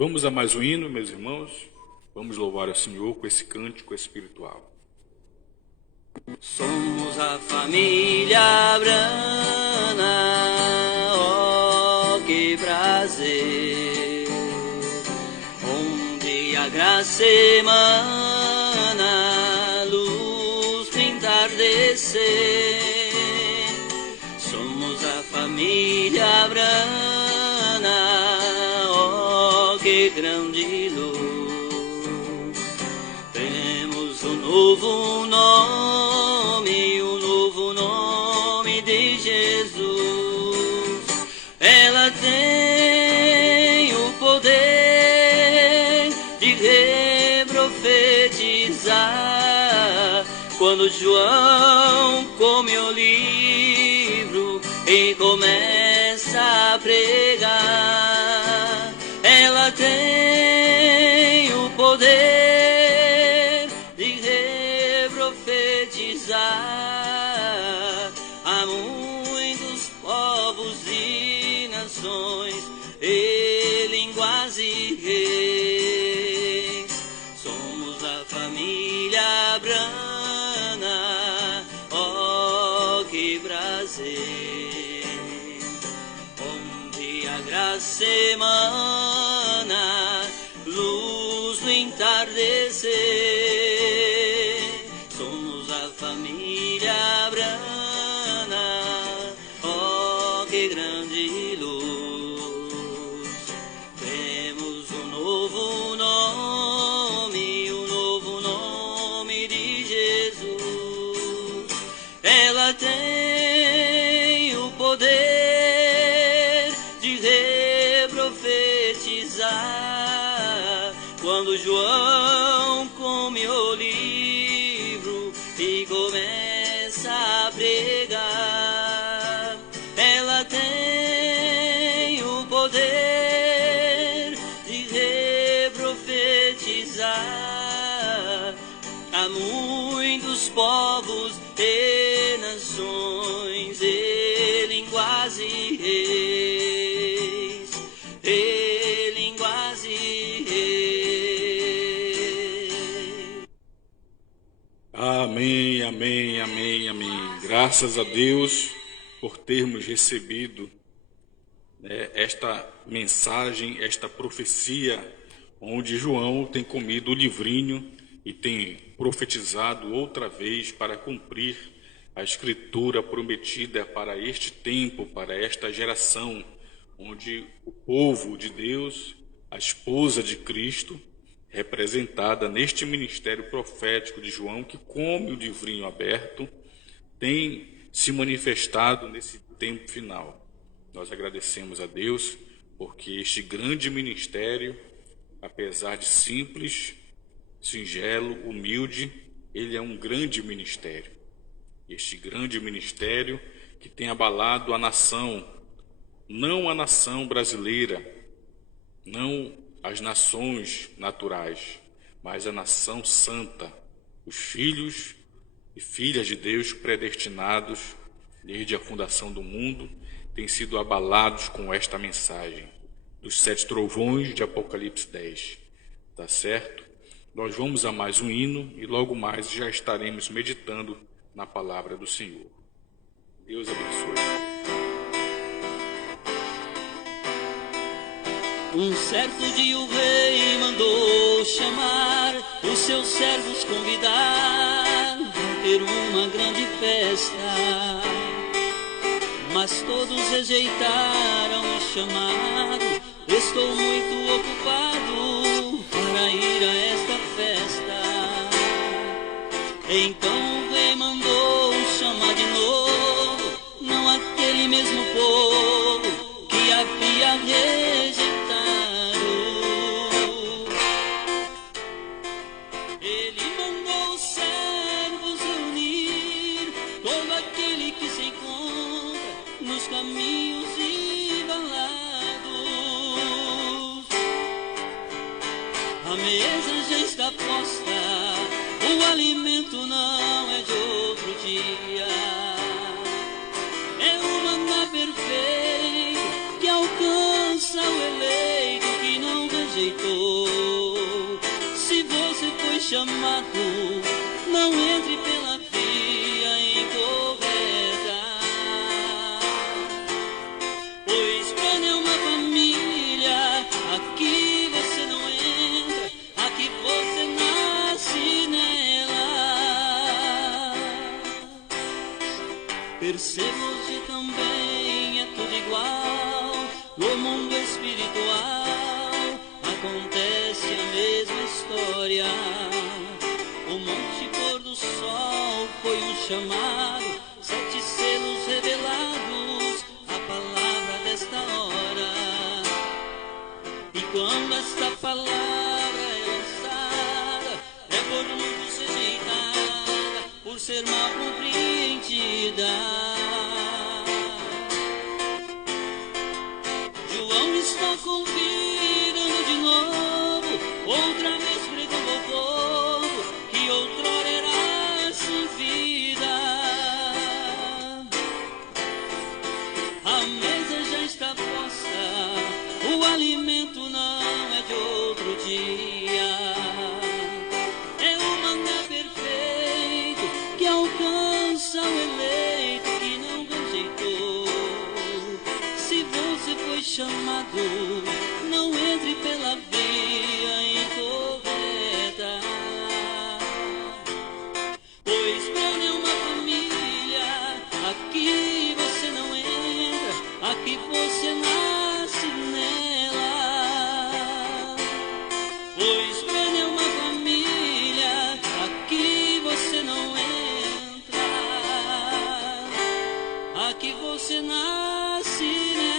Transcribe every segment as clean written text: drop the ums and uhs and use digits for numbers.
Vamos a mais um hino, meus irmãos. Vamos louvar ao Senhor com esse cântico espiritual. Somos a família Brana, oh que prazer, onde a graça emana, luz do entardecer. Somos a família Brana, oh que grande luz. Temos um novo nome, o novo nome de Jesus. Ela tem o poder de reprofetizar. Quando João come o livro e começa a pregar, ela tem o poder de reprofetizar a muitos povos e nações e línguas e reis. Somos a família Brana, oh que prazer, onde a graça emana, luz do entardecer. Somos a família Brana, oh que grande luz. Temos um novo nome, o novo nome de Jesus. Ela tem o poder de reprofetizar. Quando João come o livro e começa a pregar, ela tem o poder de reprofetizar a muitos povos e nações e línguas e reis, e línguas e reis. Amém, amém, amém, amém. Graças a Deus por termos recebido esta mensagem, esta profecia, onde João tem comido o livrinho e tem profetizado outra vez para cumprir a escritura prometida para este tempo, para esta geração, onde o povo de Deus, a esposa de Cristo, representada neste ministério profético de João, que come o livrinho aberto, tem se manifestado nesse tempo final. Nós agradecemos a Deus porque este grande ministério, apesar de simples, singelo, humilde, ele é um grande ministério. Este grande ministério que tem abalado a nação, não a nação brasileira, não as nações naturais, mas a nação santa, os filhos e filhas de Deus predestinados desde a fundação do mundo, têm sido abalados com esta mensagem dos 7 trovões de Apocalipse 10. Tá certo? Nós vamos a mais um hino e logo mais já estaremos meditando na palavra do Senhor. Deus abençoe. Um certo dia o rei mandou chamar os seus servos, convidar a ter uma grande festa, mas todos rejeitaram o chamado. Estou muito ocupado para ir a esta festa. Então o rei mandou chamar de novo, não aquele mesmo povo que havia rejeitado. Ele mandou os servos reunir todo aquele que se encontra nos caminhos e valados. A mesa já está posta, o alimento não é de outro dia. É o maná perfeito que alcança o eleito que não rejeita. rejeitou. Se você foi chamado, não entre pela via incorreta, pois plano é uma família. Aqui você não entra, aqui você nasce nela. Perceba hoje também é tudo igual. No mundo espiritual acontece a mesma história. O monte pôr do sol foi um chamado, 7 selos revelados, a palavra desta hora. E quando esta palavra é lançada, é por muitos rejeitada, por ser mal compreendida. João está convidando de novo, outra vez pregando ao povo que outrora era sem vida. A mesa já está posta, o alimento não é de outro dia. É o maná perfeito que alcança o eleito que não rejeitou. Se você foi chamado, não entre pela via incorreta, pois plano é uma família. Aqui você não entra, aqui você nasce nela. Pois plano é uma família, aqui você não entra, aqui você nasce nela.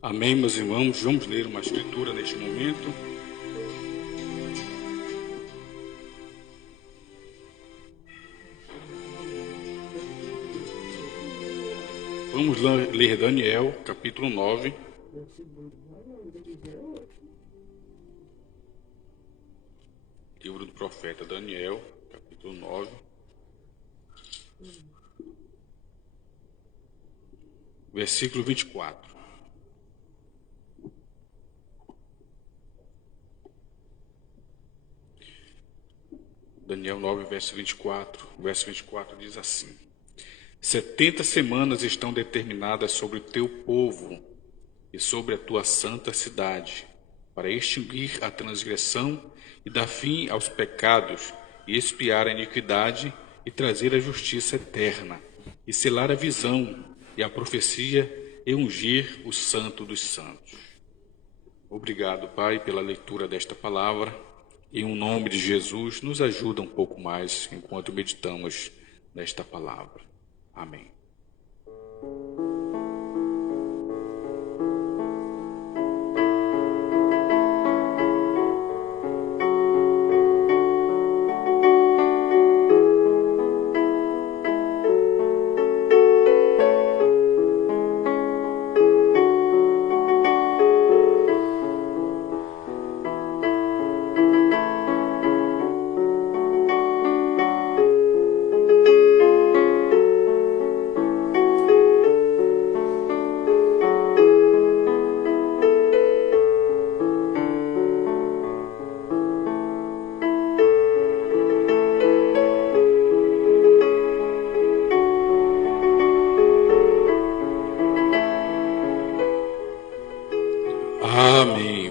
Amém, meus irmãos. Vamos ler uma escritura neste momento. Vamos ler Daniel, capítulo 9. Livro do profeta Daniel, capítulo 9. Versículo 24. Daniel 9, verso 24. O verso 24 diz assim: 70 semanas estão determinadas sobre o teu povo e sobre a tua santa cidade, para extinguir a transgressão e dar fim aos pecados, e expiar a iniquidade, e trazer a justiça eterna, e selar a visão e a profecia, e ungir o santo dos santos. Obrigado, Pai, pela leitura desta palavra. Em nome de Jesus, nos ajuda um pouco mais enquanto meditamos nesta palavra. Amém.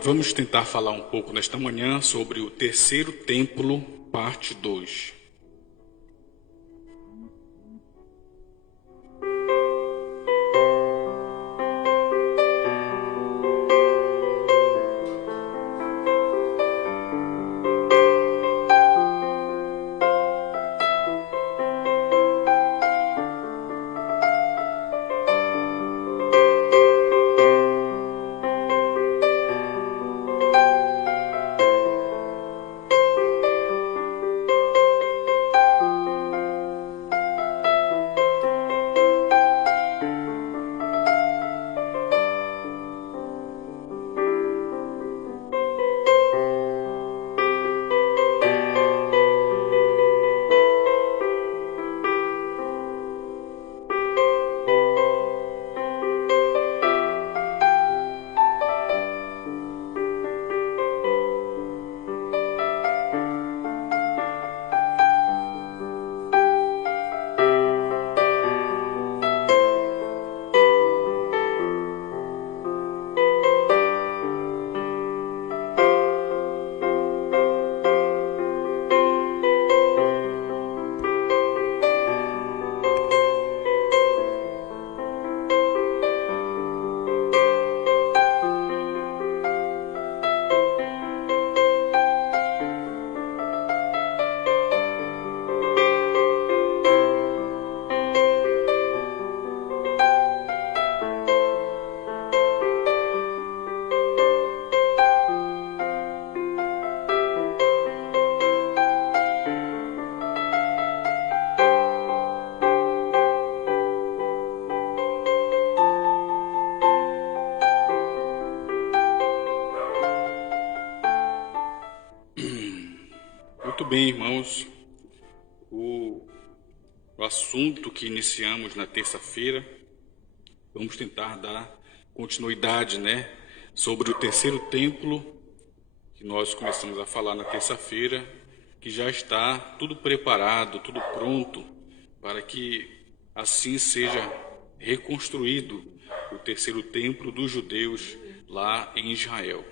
vamos tentar falar um pouco nesta manhã sobre o terceiro templo, parte 2. Muito bem, irmãos, o assunto que iniciamos na terça-feira, vamos tentar dar continuidade, sobre o terceiro templo, que nós começamos a falar na terça-feira, que já está tudo preparado, tudo pronto, para que assim seja reconstruído o terceiro templo dos judeus lá em Israel,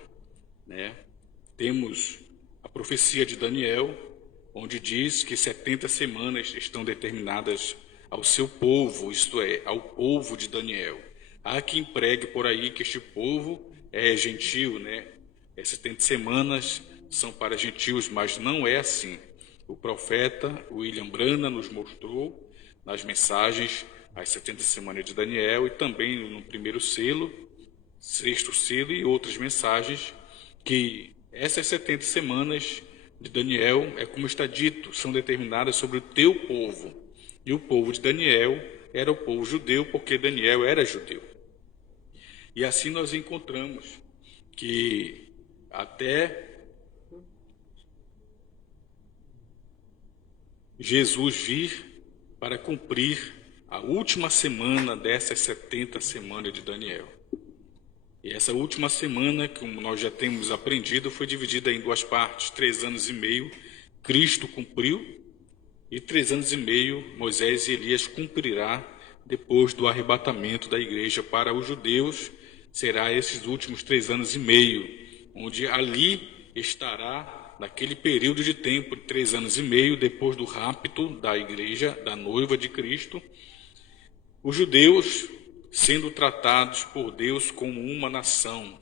Temos a profecia de Daniel, onde diz que 70 semanas estão determinadas ao seu povo, isto é, ao povo de Daniel. Há quem pregue por aí que este povo é gentil, As 70 semanas são para gentios, mas não é assim. O profeta William Branham nos mostrou nas mensagens as 70 semanas de Daniel e também no primeiro selo, sexto selo e outras mensagens que essas 70 semanas de Daniel, como está dito, são determinadas sobre o teu povo. E o povo de Daniel era o povo judeu, porque Daniel era judeu. E assim nós encontramos que até Jesus vir para cumprir a última semana dessas 70 semanas de Daniel. E essa última semana, como nós já temos aprendido, foi dividida em duas partes. 3 anos e meio Cristo cumpriu e 3 anos e meio Moisés e Elias cumprirá depois do arrebatamento da igreja para os judeus. Será esses últimos 3 anos e meio, onde ali estará, naquele período de tempo de 3 anos e meio, depois do rapto da igreja, da noiva de Cristo, os judeus sendo tratados por Deus como uma nação,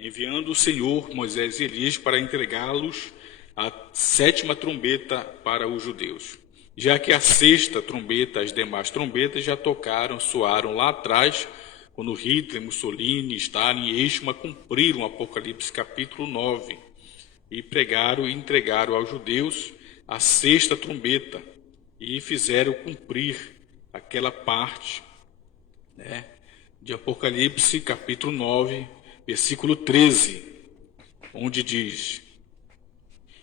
enviando o Senhor Moisés e Elias para entregá-los a 7ª trombeta para os judeus, já que a 6ª trombeta, as demais trombetas já tocaram, soaram lá atrás, quando Hitler, Mussolini, Stalin e Eichmann cumpriram o Apocalipse capítulo 9 e pregaram e entregaram aos judeus a 6ª trombeta e fizeram cumprir aquela parte de Apocalipse capítulo 9, versículo 13, onde diz: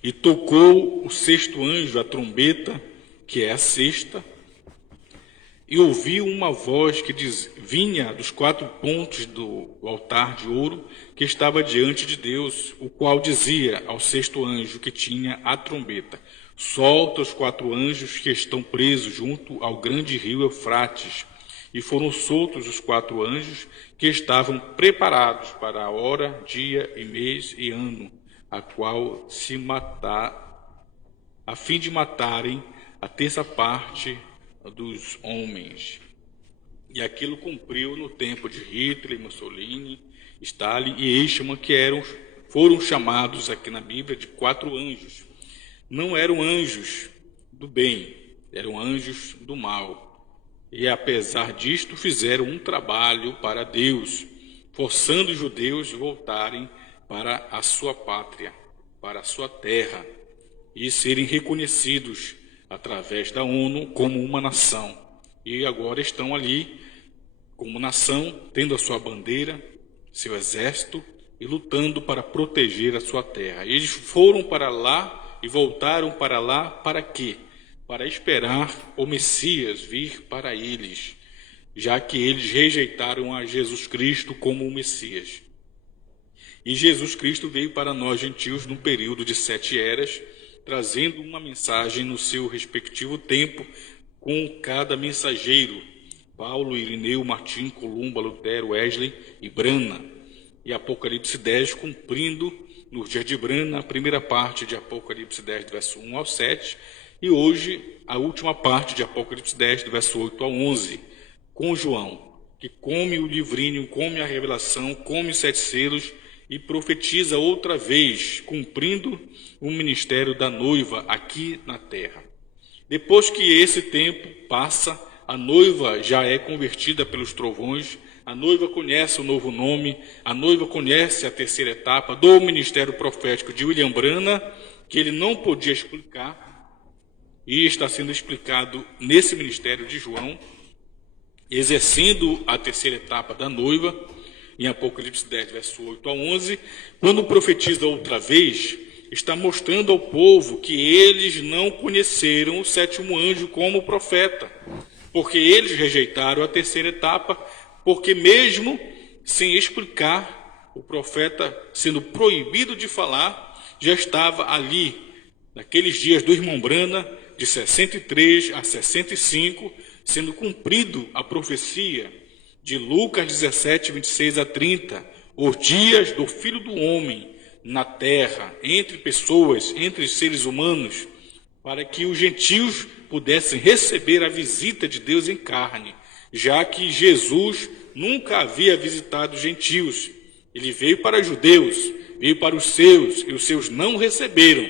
E tocou o 6º anjo a trombeta, que é a 6ª, e ouvi uma voz que vinha dos 4 pontos do altar de ouro que estava diante de Deus, o qual dizia ao 6º anjo que tinha a trombeta: Solta os 4 anjos que estão presos junto ao grande rio Eufrates. e foram soltos os 4 anjos que estavam preparados para a hora, dia e mês e ano, a qual se matar, a fim de matarem a terça parte dos homens. E aquilo cumpriu no tempo de Hitler, Mussolini, Stalin e Eichmann, que foram chamados aqui na Bíblia de 4 anjos. Não eram anjos do bem, eram anjos do mal. E apesar disto, fizeram um trabalho para Deus, forçando os judeus a voltarem para a sua pátria, para a sua terra, e serem reconhecidos através da ONU como uma nação. E agora estão ali como nação, tendo a sua bandeira, seu exército, e lutando para proteger a sua terra. Eles foram para lá e voltaram para lá para quê? Para esperar o Messias vir para eles, já que eles rejeitaram a Jesus Cristo como o Messias. E Jesus Cristo veio para nós gentios num período de 7 eras, trazendo uma mensagem no seu respectivo tempo, com cada mensageiro: Paulo, Irineu, Martim, Columba, Lutero, Wesley e Brana. E Apocalipse 10, cumprindo nos dias de Brana a primeira parte de Apocalipse 10, do verso 1 ao 7, e hoje a última parte de Apocalipse 10, do verso 8 ao 11, com João, que come o livrinho, come a revelação, come os 7 selos e profetiza outra vez, cumprindo o ministério da noiva aqui na terra. Depois que esse tempo passa, a noiva já é convertida pelos trovões, a noiva conhece o novo nome, a noiva conhece a terceira etapa do ministério profético de William Branham, que ele não podia explicar, e está sendo explicado nesse ministério de João, exercendo a terceira etapa da noiva, em Apocalipse 10, verso 8 a 11, quando profetiza outra vez, está mostrando ao povo que eles não conheceram o 7º anjo como profeta, porque eles rejeitaram a terceira etapa, porque mesmo sem explicar, o profeta, sendo proibido de falar, já estava ali, naqueles dias do irmão Branham, de 63 a 65, sendo cumprido a profecia de Lucas 17, 26 a 30, os dias do Filho do Homem na terra, entre pessoas, entre seres humanos, para que os gentios pudessem receber a visita de Deus em carne, já que Jesus nunca havia visitado os gentios. Ele veio para os judeus, veio para os seus, e os seus não receberam.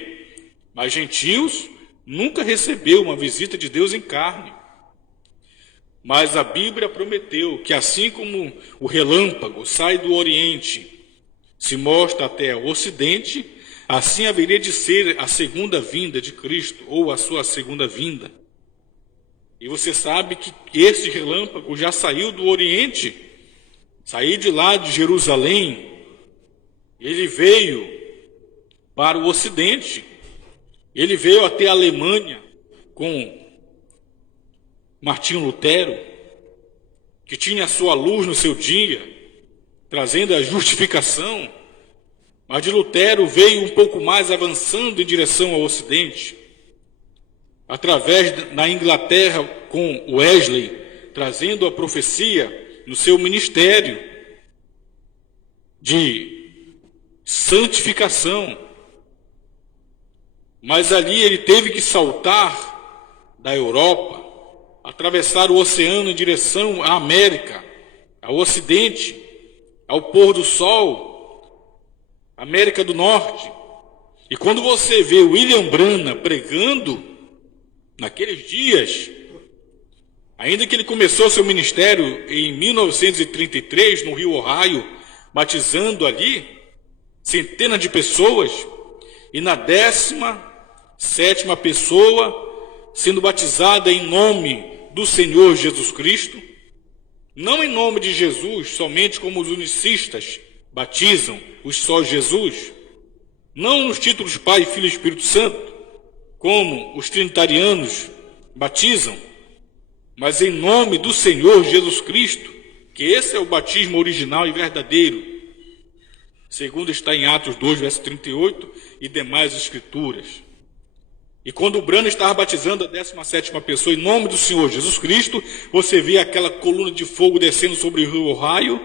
Mas gentios nunca recebeu uma visita de Deus em carne. Mas a Bíblia prometeu que assim como o relâmpago sai do Oriente, se mostra até o Ocidente, assim haveria de ser a segunda vinda de Cristo, ou a sua segunda vinda. E você sabe que esse relâmpago já saiu do Oriente, saiu de lá de Jerusalém, ele veio para o Ocidente, ele veio até a Alemanha com Martinho Lutero, que tinha a sua luz no seu dia, trazendo a justificação, mas de Lutero veio um pouco mais avançando em direção ao Ocidente, através da Inglaterra com Wesley, trazendo a profecia no seu ministério de santificação. Mas ali ele teve que saltar da Europa, atravessar o oceano em direção à América, ao Ocidente, ao pôr do sol, América do Norte. E quando você vê William Branham pregando naqueles dias, ainda que ele começou seu ministério em 1933 no Rio Ohio, batizando ali centenas de pessoas, e na 17ª pessoa sendo batizada em nome do Senhor Jesus Cristo, não em nome de Jesus, somente como os unicistas batizam os só Jesus, não nos títulos Pai, Filho e Espírito Santo, como os trinitarianos batizam, mas em nome do Senhor Jesus Cristo, que esse é o batismo original e verdadeiro, segundo está em Atos 2, verso 38 e demais escrituras. E quando o Brano estava batizando a 17ª pessoa em nome do Senhor Jesus Cristo, você vê aquela coluna de fogo descendo sobre o rio Ohio,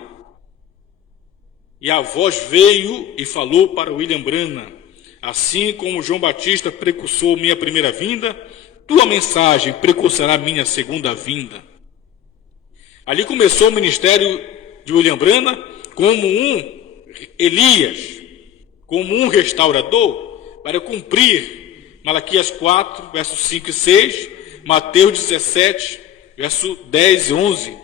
e a voz veio e falou para William Branham: assim como João Batista precursou minha primeira vinda, tua mensagem precursorá minha segunda vinda. Ali começou o ministério de William Branham como um Elias, como um restaurador, para cumprir Malaquias 4, versos 5 e 6, Mateus 17, verso 10 e 11,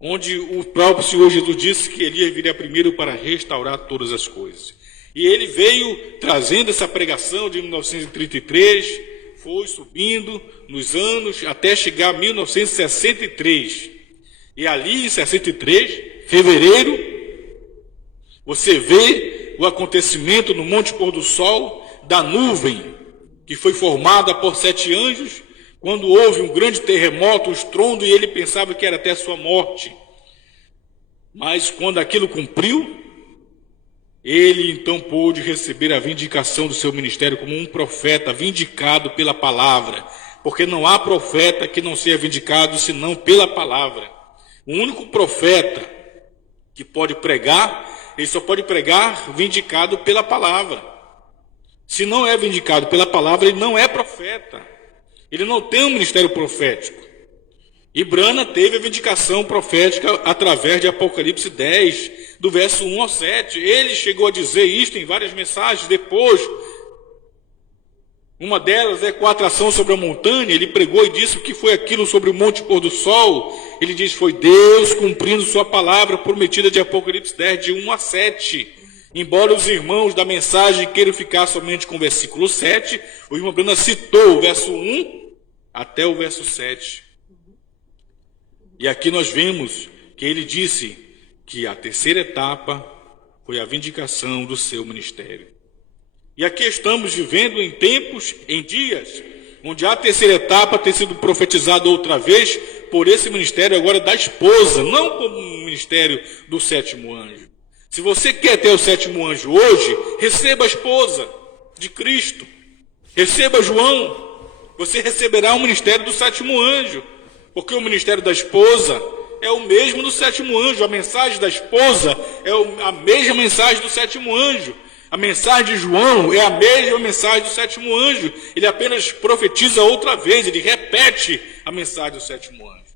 onde o próprio Senhor Jesus disse que Elias viria primeiro para restaurar todas as coisas. E ele veio trazendo essa pregação de 1933, foi subindo nos anos até chegar a 1963. E ali em 63, fevereiro, você vê o acontecimento no Monte Pôr do Sol, da nuvem que foi formada por 7 anjos, quando houve um grande terremoto, um estrondo, e ele pensava que era até sua morte. Mas quando aquilo cumpriu, ele então pôde receber a vindicação do seu ministério como um profeta vindicado pela palavra, porque não há profeta que não seja vindicado senão pela palavra. O único profeta que pode pregar, ele só pode pregar vindicado pela palavra. Se não é vindicado pela palavra, ele não é profeta. Ele não tem um ministério profético. E Branham teve a vindicação profética através de Apocalipse 10, do verso 1 ao 7. Ele chegou a dizer isto em várias mensagens depois. Uma delas é com a atração sobre a montanha. Ele pregou e disse o que foi aquilo sobre o Monte Pôr do Sol. Ele diz: foi Deus cumprindo sua palavra prometida de Apocalipse 10, de 1 a 7. Embora os irmãos da mensagem queiram ficar somente com o versículo 7, o irmão Branham citou o verso 1 até o verso 7. E aqui nós vemos que ele disse que a terceira etapa foi a vindicação do seu ministério. E aqui estamos vivendo em tempos, em dias, onde a terceira etapa tem sido profetizada outra vez por esse ministério agora da esposa, não como um ministério do 7º anjo. Se você quer ter o 7º anjo hoje, receba a esposa de Cristo, receba João, você receberá o ministério do 7º anjo, porque o ministério da esposa é o mesmo do 7º anjo, a mensagem da esposa é a mesma mensagem do 7º anjo, a mensagem de João é a mesma mensagem do 7º anjo, ele apenas profetiza outra vez, ele repete a mensagem do 7º anjo.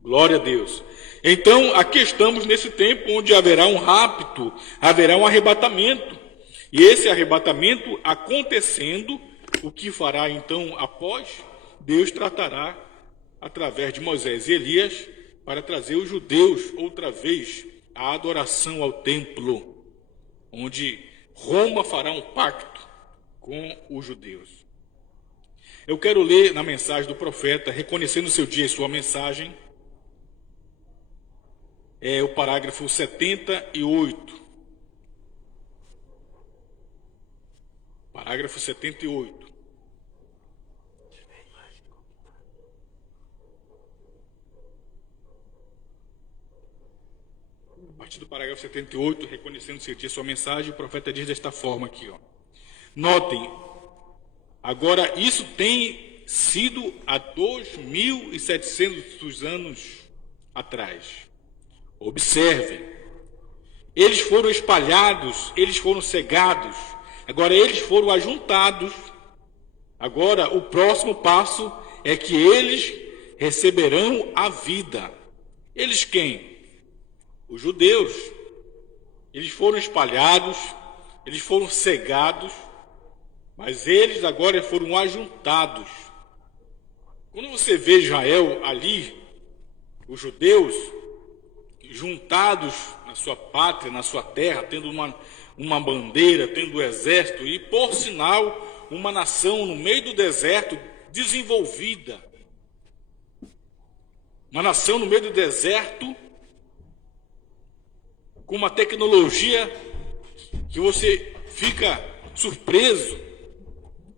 Glória a Deus. Então, aqui estamos nesse tempo onde haverá um rapto, haverá um arrebatamento. E esse arrebatamento acontecendo, o que fará então após? Deus tratará através de Moisés e Elias para trazer os judeus outra vez à adoração ao templo, onde Roma fará um pacto com os judeus. Eu quero ler na mensagem do profeta, reconhecendo seu dia e sua mensagem, é o parágrafo 78. Parágrafo 78. A partir do parágrafo 78, reconhecendo seu dia e sua mensagem, o profeta diz desta forma aqui, ó. Notem, agora isso tem sido há 2.700 anos atrás. Observem, eles foram espalhados, eles foram cegados, agora eles foram ajuntados. Agora o próximo passo é que eles receberão a vida. Eles quem? Os judeus. Eles foram espalhados, eles foram cegados, mas eles agora foram ajuntados. Quando você vê Israel ali, os judeus juntados na sua pátria, na sua terra, tendo uma bandeira, tendo um exército, e por sinal, uma nação no meio do deserto desenvolvida. Uma nação no meio do deserto com uma tecnologia que você fica surpreso.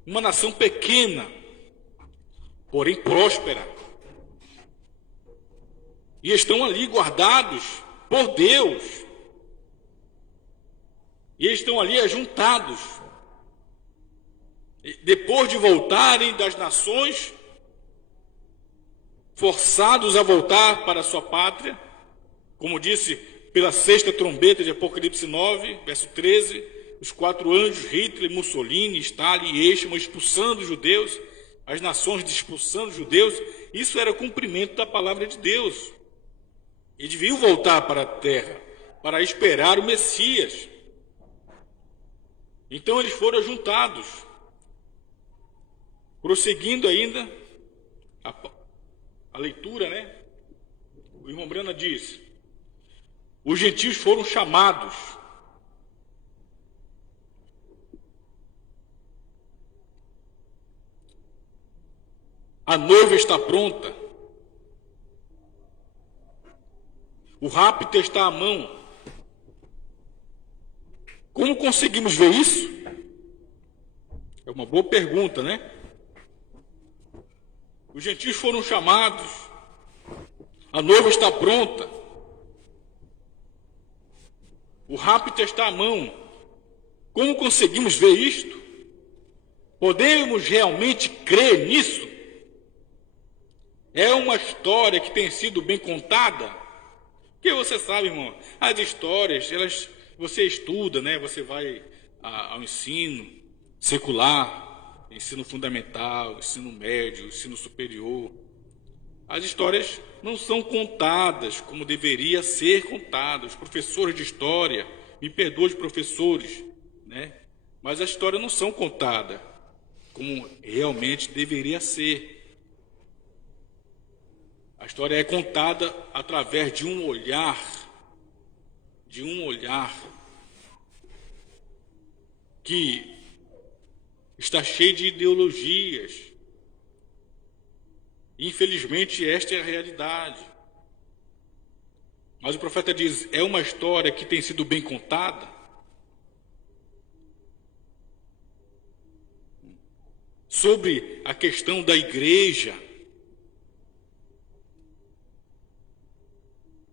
Uma nação pequena, porém próspera. E estão ali guardados por Deus. E eles estão ali ajuntados. depois de voltarem das nações, forçados a voltar para a sua pátria, como disse pela sexta trombeta de Apocalipse 9, verso 13, os 4 anjos, Hitler, Mussolini, Stalin e Eichmann expulsando os judeus, as nações expulsando os judeus, isso era cumprimento da palavra de Deus. E deviam voltar para a terra, para esperar o Messias. Então eles foram juntados. Prosseguindo ainda a leitura, né? O irmão Brana diz: os gentios foram chamados. A noiva está pronta. O rapto está à mão. Como conseguimos ver isso? É uma boa pergunta, né? Os gentios foram chamados. A noiva está pronta. O rapto está à mão. Como conseguimos ver isto? Podemos realmente crer nisso? É uma história que tem sido bem contada? Porque você sabe, irmão, as histórias, você estuda, né? Você vai ao ensino secular, ensino fundamental, ensino médio, ensino superior. As histórias não são contadas como deveria ser contadas. Os professores de história, me perdoem os professores, né? Mas as histórias não são contadas como realmente deveria ser. A história é contada através de um olhar que está cheio de ideologias. Infelizmente, esta é a realidade. Mas o profeta diz, é uma história que tem sido bem contada. Sobre a questão da igreja.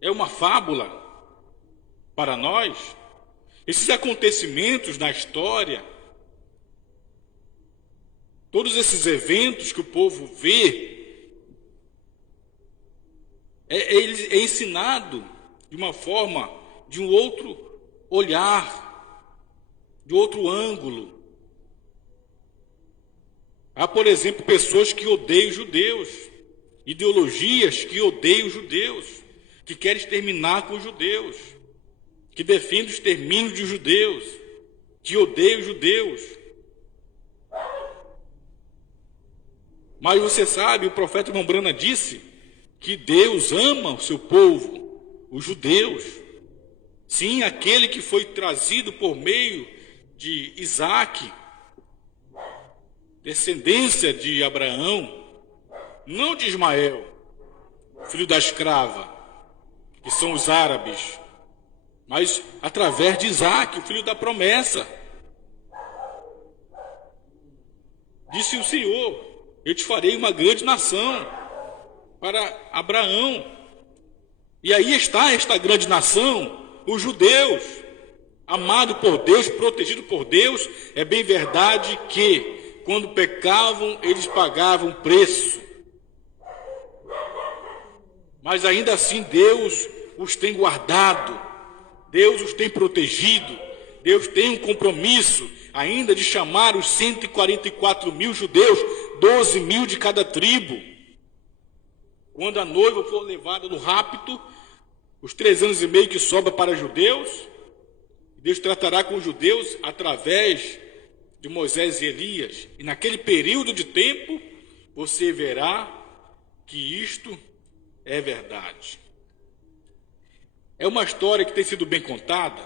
É uma fábula para nós. Esses acontecimentos na história, todos esses eventos que o povo vê, é ensinado de uma forma, de um outro olhar, de outro ângulo. Há, por exemplo, pessoas que odeiam judeus, ideologias que odeiam os judeus, que querem exterminar com os judeus, que defendem o extermínio de judeus, que odeiam os judeus. Mas você sabe, o profeta irmão Brana disse que Deus ama o seu povo, os judeus. Sim, aquele que foi trazido por meio de Isaque, descendência de Abraão, não de Ismael, filho da escrava, que são os árabes, mas através de Isaque, o filho da promessa. Disse o Senhor, eu te farei uma grande nação para Abraão. E aí está esta grande nação, os judeus, amado por Deus, protegido por Deus. É bem verdade que, quando pecavam, eles pagavam preço. Mas ainda assim Deus os tem guardado, Deus os tem protegido, Deus tem um compromisso ainda de chamar os 144 mil judeus, 12 mil de cada tribo. Quando a noiva for levada no rapto, os 3 anos e meio que sobra para judeus, Deus tratará com os judeus através de Moisés e Elias. E naquele período de tempo, você verá que isto é verdade. É uma história que tem sido bem contada?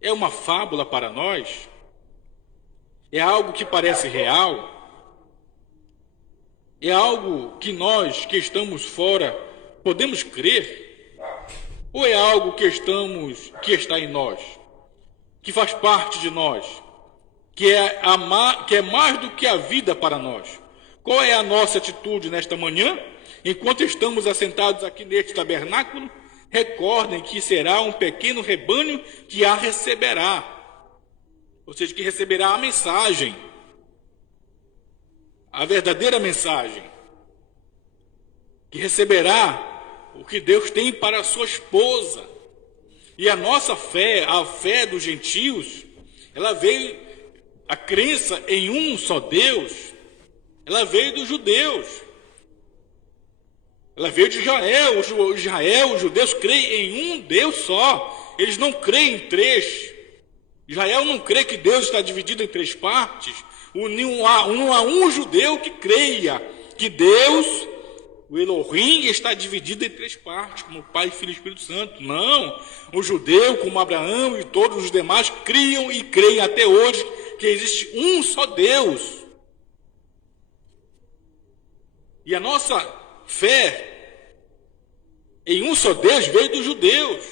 É uma fábula para nós? É algo que parece real? É algo que nós que estamos fora podemos crer? Ou é algo que está em nós, que faz parte de nós, que é mais do que a vida para nós? Qual é a nossa atitude nesta manhã? Enquanto estamos assentados aqui neste tabernáculo, recordem que será um pequeno rebanho que a receberá, ou seja, que receberá a mensagem. a verdadeira mensagem, que receberá o que Deus tem para a sua esposa. E a nossa fé, a fé dos gentios, ela veio, a crença em um só Deus, ela veio dos judeus. Ela veio de Israel. Os judeus creem em um Deus só. Eles não creem em três. Israel não crê que Deus está dividido em três partes. Não há um judeu que creia que Deus, o Elohim, está dividido em três partes, como Pai, Filho e Espírito Santo. Não. O judeu, como Abraão e todos os demais, criam e creem até hoje que existe um só Deus. E a nossa fé em um só Deus veio dos judeus.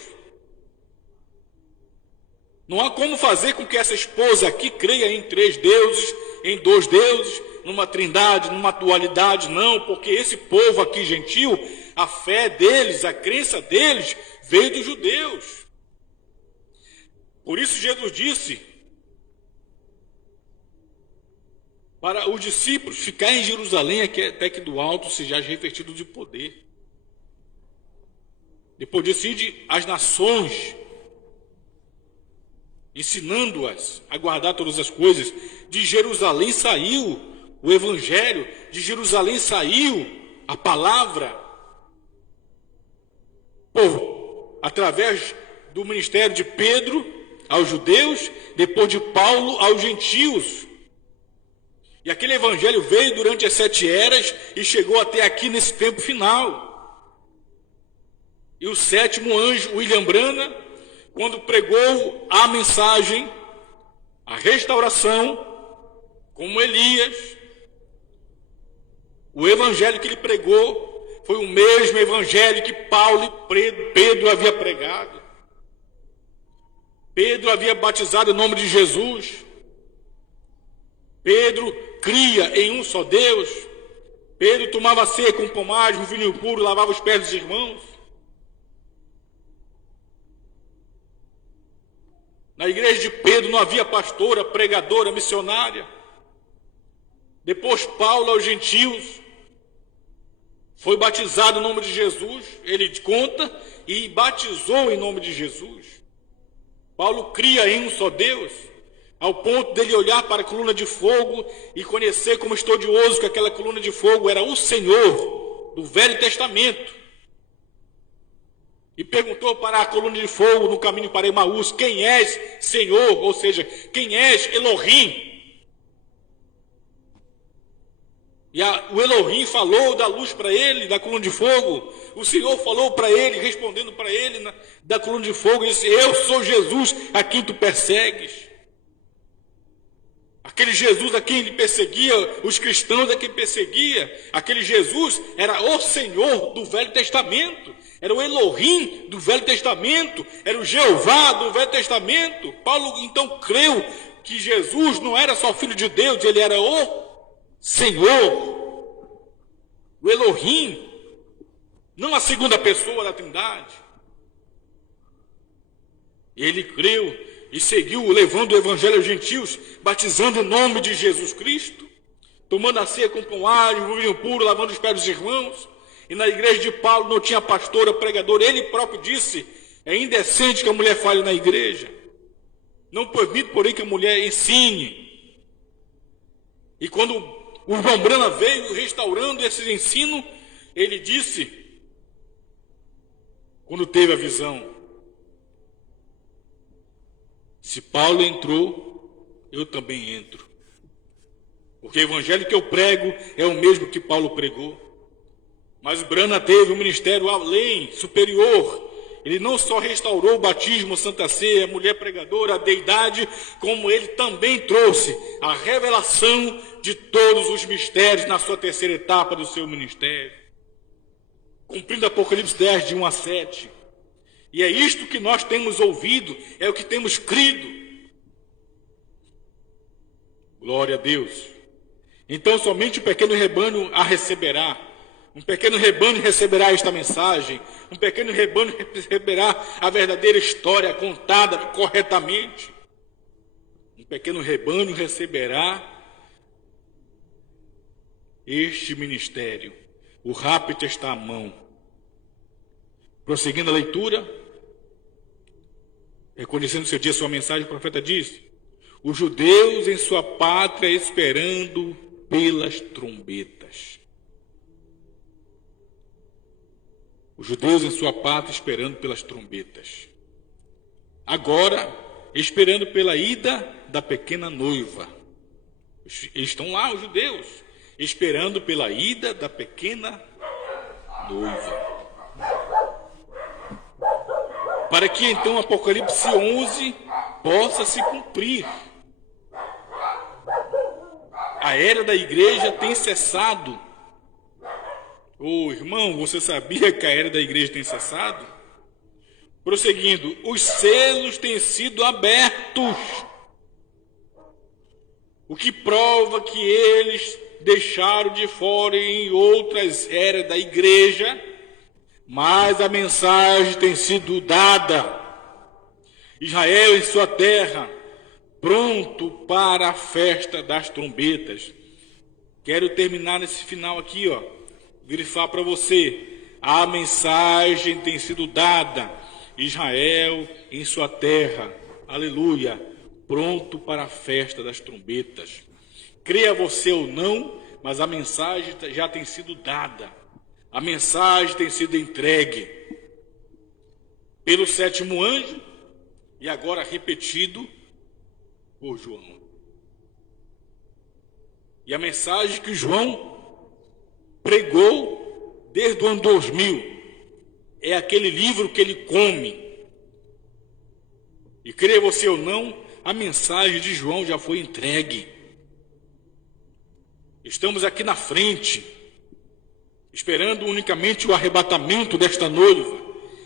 Não há como fazer com que essa esposa aqui creia em três deuses, em dois deuses, numa trindade, numa dualidade, não, porque esse povo aqui gentil, a fé deles, a crença deles, veio dos judeus. Por isso Jesus disse para os discípulos ficarem em Jerusalém até que do alto sejais revestidos de poder. Depois disso, ide às nações, ensinando-as a guardar todas as coisas. De Jerusalém saiu o Evangelho, de Jerusalém saiu a palavra, através do ministério de Pedro aos judeus, depois de Paulo aos gentios. E aquele Evangelho veio durante as 7 eras e chegou até aqui nesse tempo final. E o 7º anjo, William Branham, quando pregou a mensagem, a restauração, como Elias, o evangelho que ele pregou foi o mesmo evangelho que Paulo e Pedro havia pregado. Pedro havia batizado em nome de Jesus. Pedro cria em um só Deus. Pedro tomava ceia com pomagem, um vinho puro, lavava os pés dos irmãos. Na igreja de Pedro não havia pastora, pregadora, missionária. Depois Paulo aos gentios foi batizado em nome de Jesus, ele conta, e batizou em nome de Jesus. Paulo cria em um só Deus, ao ponto dele olhar para a coluna de fogo e conhecer como estudioso que aquela coluna de fogo era o Senhor do Velho Testamento. E perguntou para a coluna de fogo no caminho para Emaús: quem és, Senhor? Ou seja, quem és, Elohim? E o Elohim falou da luz para ele, da coluna de fogo. O Senhor falou para ele, respondendo para ele da coluna de fogo, e disse: eu sou Jesus a quem tu persegues. Aquele Jesus a quem ele perseguia, os cristãos a quem perseguia, aquele Jesus era o Senhor do Velho Testamento, era o Elohim do Velho Testamento, era o Jeová do Velho Testamento. Paulo então creu que Jesus não era só Filho de Deus, ele era o Senhor, o Elohim, não a segunda pessoa da Trindade. Ele creu e seguiu levando o evangelho aos gentios, batizando em nome de Jesus Cristo, tomando a ceia com pomagem, vinho puro, lavando os pés dos irmãos. E na igreja de Paulo não tinha pastora, pregador. Ele próprio disse: é indecente que a mulher fale na igreja. Não permite, porém, que a mulher ensine. E quando o João Branham veio restaurando esse ensino, ele disse, quando teve a visão: se Paulo entrou, eu também entro. Porque o evangelho que eu prego é o mesmo que Paulo pregou. Mas Branham teve um ministério além, superior. Ele não só restaurou o batismo, a Santa Ceia, a mulher pregadora, a deidade, como ele também trouxe a revelação de todos os mistérios na sua terceira etapa do seu ministério. Cumprindo Apocalipse 10, de 1 a 7. E é isto que nós temos ouvido, é o que temos crido. Glória a Deus. Então somente o pequeno rebanho a receberá. Um pequeno rebanho receberá esta mensagem. Um pequeno rebanho receberá a verdadeira história contada corretamente. Um pequeno rebanho receberá este ministério. O rapto está à mão. Prosseguindo a leitura, reconhecendo seu dia sua mensagem, o profeta diz: os judeus em sua pátria esperando pelas trombetas. Os judeus em sua pátria esperando pelas trombetas. Agora, esperando pela ida da pequena noiva. Eles estão lá, os judeus, esperando pela ida da pequena noiva. Para que então Apocalipse 11 possa se cumprir. A era da igreja tem cessado. Ô irmão, você sabia que a era da igreja tem cessado? Prosseguindo, os selos têm sido abertos, o que prova que eles deixaram de fora em outras eras da igreja, mas a mensagem tem sido dada. Israel em sua terra, pronto para a festa das trombetas. Quero terminar nesse final aqui, grifar para você. A mensagem tem sido dada. Israel em sua terra, aleluia, pronto para a festa das trombetas. Creia você ou não, mas a mensagem já tem sido dada. A mensagem tem sido entregue pelo sétimo anjo e agora repetido por João. E a mensagem que João pregou desde o ano 2000 é aquele livro que ele come. E creia você ou não, a mensagem de João já foi entregue. Estamos aqui na frente, esperando unicamente o arrebatamento desta noiva,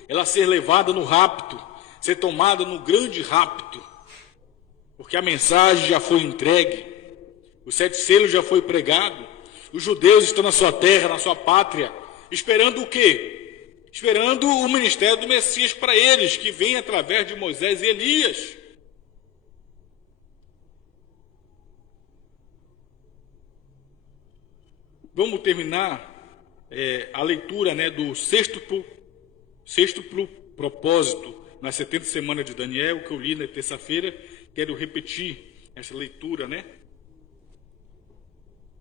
ela ser levada no rapto, ser tomada no grande rapto, porque a mensagem já foi entregue, os 7 selos já foi pregado, os judeus estão na sua terra, na sua pátria, esperando o quê? Esperando o ministério do Messias para eles, que vem através de Moisés e Elias. Vamos terminar a leitura do sexto propósito, na 70 semana de Daniel, que eu li na terça-feira. Quero repetir essa leitura,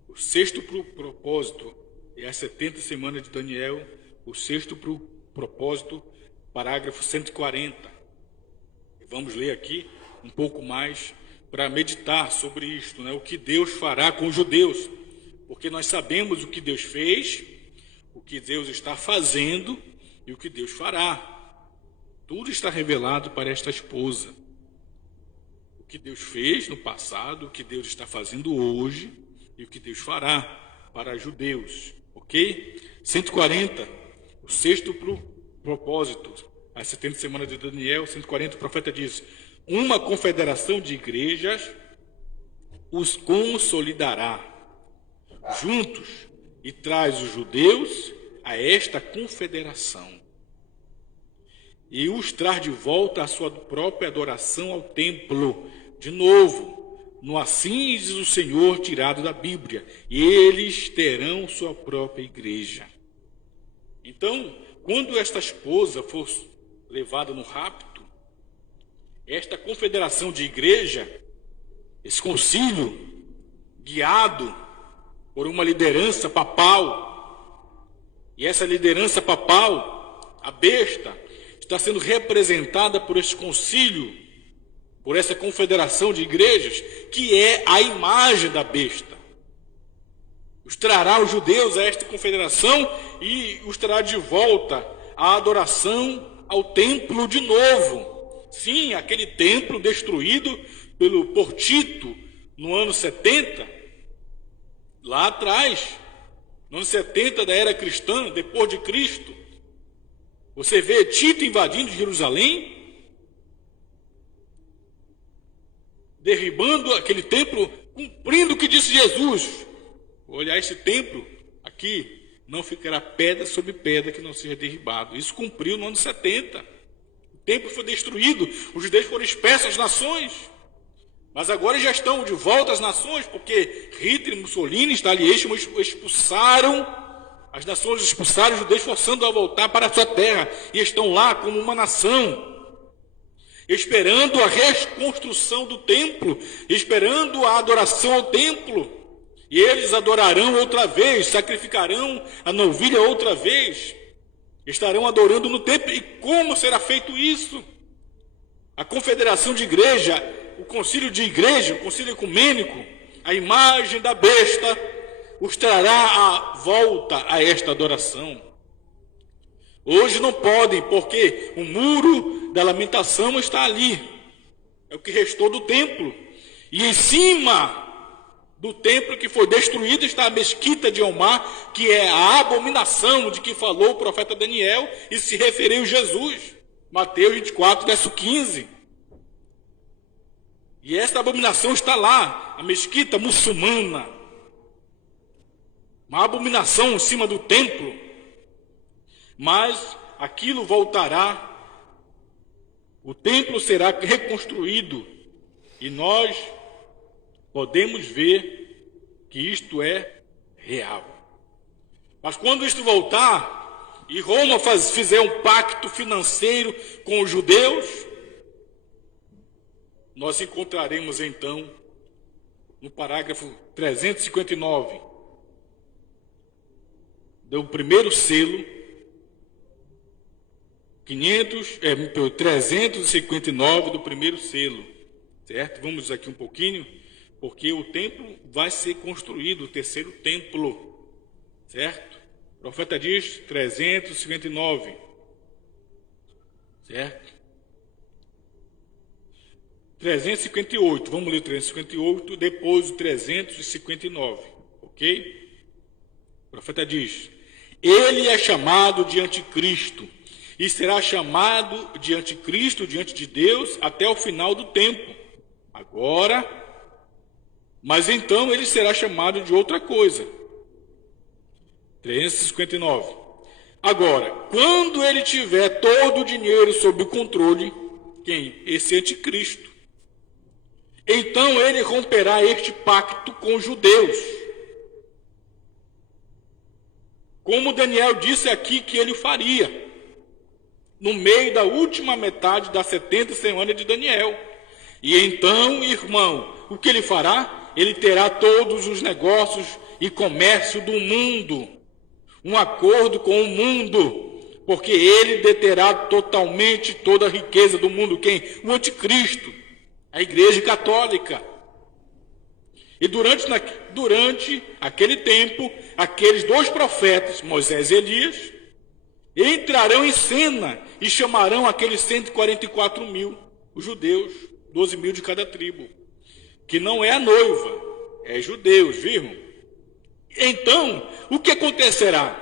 O sexto propósito é a 70 semana de Daniel, o sexto propósito, parágrafo 140. Vamos ler aqui um pouco mais para meditar sobre isto, o que Deus fará com os judeus, porque nós sabemos o que Deus fez, o que Deus está fazendo e o que Deus fará. Tudo está revelado para esta esposa. O que Deus fez no passado, o que Deus está fazendo hoje e o que Deus fará para os judeus, ok? 140. O sexto propósito, a 70 semana de Daniel, 140, o profeta diz: uma confederação de igrejas os consolidará juntos e traz os judeus a esta confederação e os traz de volta à sua própria adoração ao templo, de novo, no assim diz o Senhor tirado da Bíblia, e eles terão sua própria igreja. Então, quando esta esposa for levada no rapto, esta confederação de igreja, esse concílio, guiado por uma liderança papal, e essa liderança papal, a besta, está sendo representada por esse concílio, por essa confederação de igrejas, que é a imagem da besta. Os trará os judeus a esta confederação e os trará de volta à adoração ao templo de novo. Sim, aquele templo destruído por Tito no ano 70, lá atrás, no ano 70 da era cristã, depois de Cristo. Você vê Tito invadindo Jerusalém, derribando aquele templo, cumprindo o que disse Jesus. Olhar esse templo aqui, não ficará pedra sobre pedra que não seja derribado. Isso cumpriu no ano 70. O templo foi destruído, os judeus foram expulsos às nações. Mas agora já estão de volta às nações, porque Hitler e Mussolini, Stalin expulsaram, as nações expulsaram os judeus, forçando a voltar para a sua terra, e estão lá como uma nação, esperando a reconstrução do templo, esperando a adoração ao templo, e eles adorarão outra vez, sacrificarão a novilha outra vez, estarão adorando no templo. E como será feito isso? A confederação de igreja, o concílio de igreja, o concílio ecumênico, a imagem da besta, os trará à volta a esta adoração. Hoje não podem, porque o muro da lamentação está ali. É o que restou do templo. E em cima do templo que foi destruído está a mesquita de Omar, que é a abominação de que falou o profeta Daniel e se referiu Jesus. Mateus 24, verso 15. E esta abominação está lá, a mesquita muçulmana. Uma abominação em cima do templo. Mas aquilo voltará, o templo será reconstruído, e nós podemos ver que isto é real. Mas quando isto voltar, e Roma fizer um pacto financeiro com os judeus, nós encontraremos então, no parágrafo 359, do primeiro selo, 359 do primeiro selo, certo? Vamos aqui um pouquinho, porque o templo vai ser construído, o terceiro templo, certo? O profeta diz 359, certo? 358, vamos ler o 358, depois o 359, ok? O profeta diz: ele é chamado de anticristo, e será chamado de anticristo diante de Deus até o final do tempo. Agora, mas então ele será chamado de outra coisa. 359. Agora, quando ele tiver todo o dinheiro sob o controle, quem? Esse anticristo. Então ele romperá este pacto com os judeus. Como Daniel disse aqui que ele faria, no meio da última metade das 70 semanas de Daniel. E então, irmão, o que ele fará? Ele terá todos os negócios e comércio do mundo, um acordo com o mundo, porque ele deterá totalmente toda a riqueza do mundo. Quem? O anticristo, a igreja católica. E durante aquele tempo, aqueles dois profetas, Moisés e Elias, entrarão em cena e chamarão aqueles 144 mil, os judeus, 12 mil de cada tribo, que não é a noiva, é judeus, viram? Então, o que acontecerá?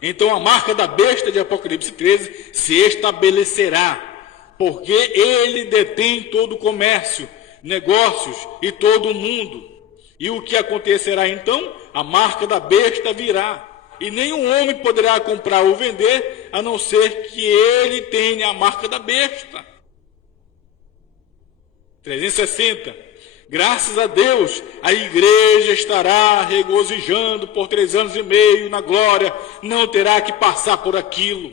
Então a marca da besta de Apocalipse 13 se estabelecerá, porque ele detém todo o comércio, negócios e todo o mundo. E o que acontecerá então? A marca da besta virá, e nenhum homem poderá comprar ou vender, a não ser que ele tenha a marca da besta. 360. Graças a Deus, a igreja estará regozijando por 3 anos e meio na glória, não terá que passar por aquilo.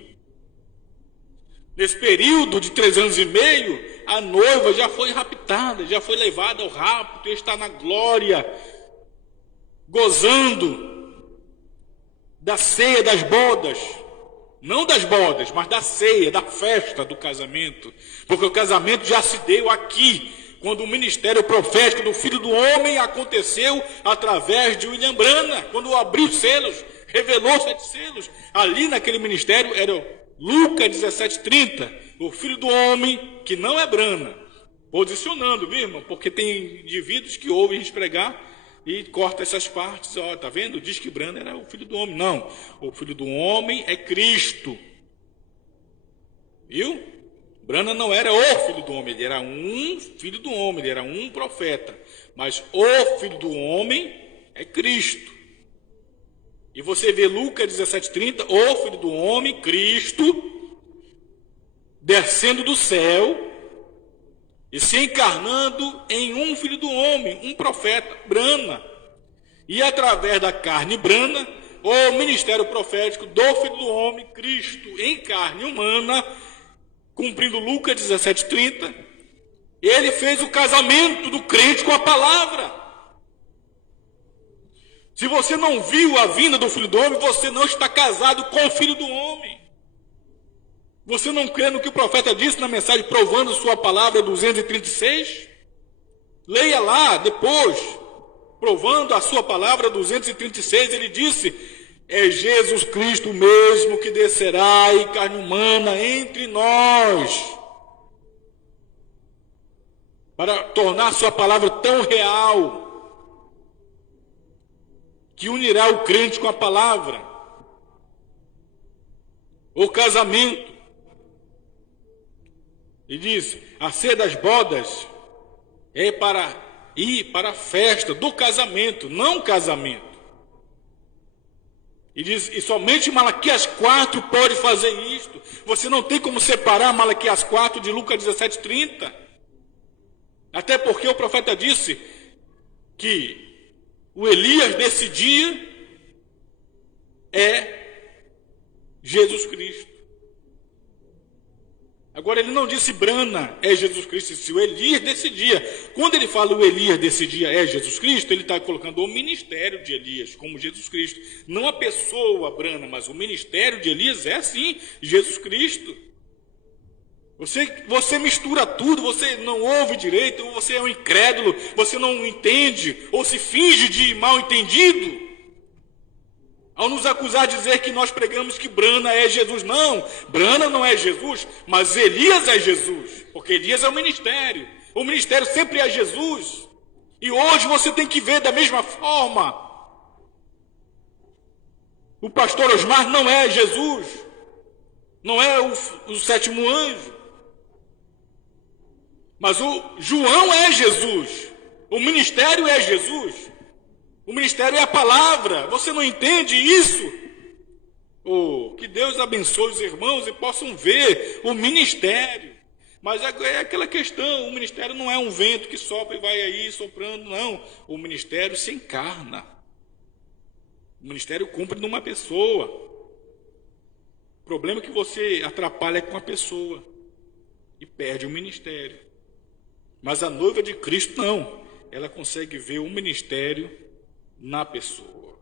Nesse período de 3 anos e meio, a noiva já foi raptada, já foi levada ao rapto, está na glória, gozando da ceia das bodas, não das bodas, mas da ceia, da festa do casamento, porque o casamento já se deu aqui, quando o ministério profético do Filho do Homem aconteceu através de William Branham, quando abriu os selos, revelou 7 selos, ali naquele ministério era Lucas 17:30, o Filho do Homem, que não é Branham, posicionando, viu, irmão? Porque tem indivíduos que ouvem a gente pregar e corta essas partes, ó, tá vendo? Diz que Branham era o Filho do Homem. Não, o Filho do Homem é Cristo. Viu? Branham não era o Filho do Homem, ele era um Filho do Homem, ele era um profeta. Mas o Filho do Homem é Cristo. E você vê Lucas 17:30, o Filho do Homem, Cristo, descendo do céu, e se encarnando em um filho do homem, um profeta, Brana. E através da carne Brana, o ministério profético do Filho do Homem, Cristo, em carne humana, cumprindo Lucas 17:30, ele fez o casamento do crente com a palavra. Se você não viu a vinda do Filho do Homem, você não está casado com o Filho do Homem. Você não crê no que o profeta disse na mensagem Provando Sua Palavra 236? Leia lá depois, Provando a Sua Palavra 236, ele disse: é Jesus Cristo mesmo que descerá em carne humana entre nós, para tornar Sua Palavra tão real, que unirá o crente com a palavra. O casamento. E diz, a ceia das bodas é para ir para a festa do casamento, não casamento. E diz, e somente Malaquias 4 pode fazer isto. Você não tem como separar Malaquias 4 de Lucas 17:30. Até porque o profeta disse que o Elias desse dia é Jesus Cristo. Agora, ele não disse Brana é Jesus Cristo, disse o Elias desse dia. Quando ele fala o Elias desse dia é Jesus Cristo, ele está colocando o ministério de Elias como Jesus Cristo. Não a pessoa Brana, mas o ministério de Elias é sim Jesus Cristo. Você mistura tudo, você não ouve direito, ou você é um incrédulo, você não entende, ou se finge de mal entendido. Ao nos acusar de dizer que nós pregamos que Brana é Jesus. Não, Brana não é Jesus, mas Elias é Jesus. Porque Elias é o ministério. O ministério sempre é Jesus. E hoje você tem que ver da mesma forma. O pastor Osmar não é Jesus. Não é o sétimo anjo. Mas o João é Jesus. O ministério é Jesus. O ministério é a palavra. Você não entende isso? Oh, que Deus abençoe os irmãos e possam ver o ministério. Mas é aquela questão, o ministério não é um vento que sopra e vai aí soprando, não. O ministério se encarna. O ministério cumpre numa pessoa. O problema é que você atrapalha com a pessoa e perde o ministério. Mas a noiva de Cristo não. Ela consegue ver o ministério na pessoa.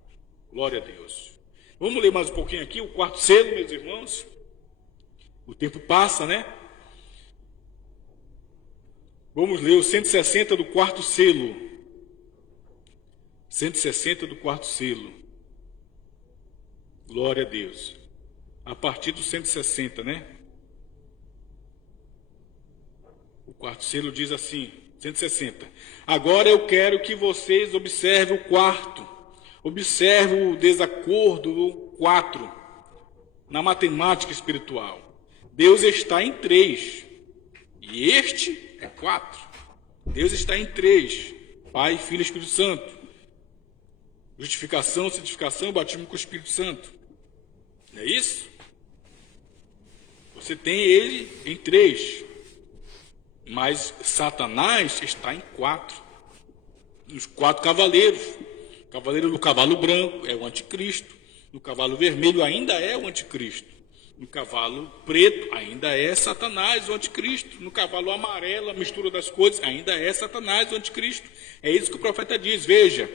Glória a Deus. Vamos ler mais um pouquinho aqui o quarto selo, meus irmãos. O tempo passa, né? Vamos ler o 160 do quarto selo. 160 do quarto selo. Glória a Deus. A partir do 160, né? O quarto selo diz assim, 160. Agora eu quero que vocês observem o quarto. Observe o desacordo do 4 na matemática espiritual. Deus está em 3 e este é 4. Deus está em 3. Pai, Filho e Espírito Santo. Justificação, santificação, batismo com o Espírito Santo. Não é isso? Você tem ele em 3. Mas Satanás está em 4. Os 4 cavaleiros. O cavaleiro do cavalo branco é o anticristo. No cavalo vermelho ainda é o anticristo. No cavalo preto ainda é Satanás, o anticristo. No cavalo amarelo, a mistura das cores, ainda é Satanás, o anticristo. É isso que o profeta diz. Veja.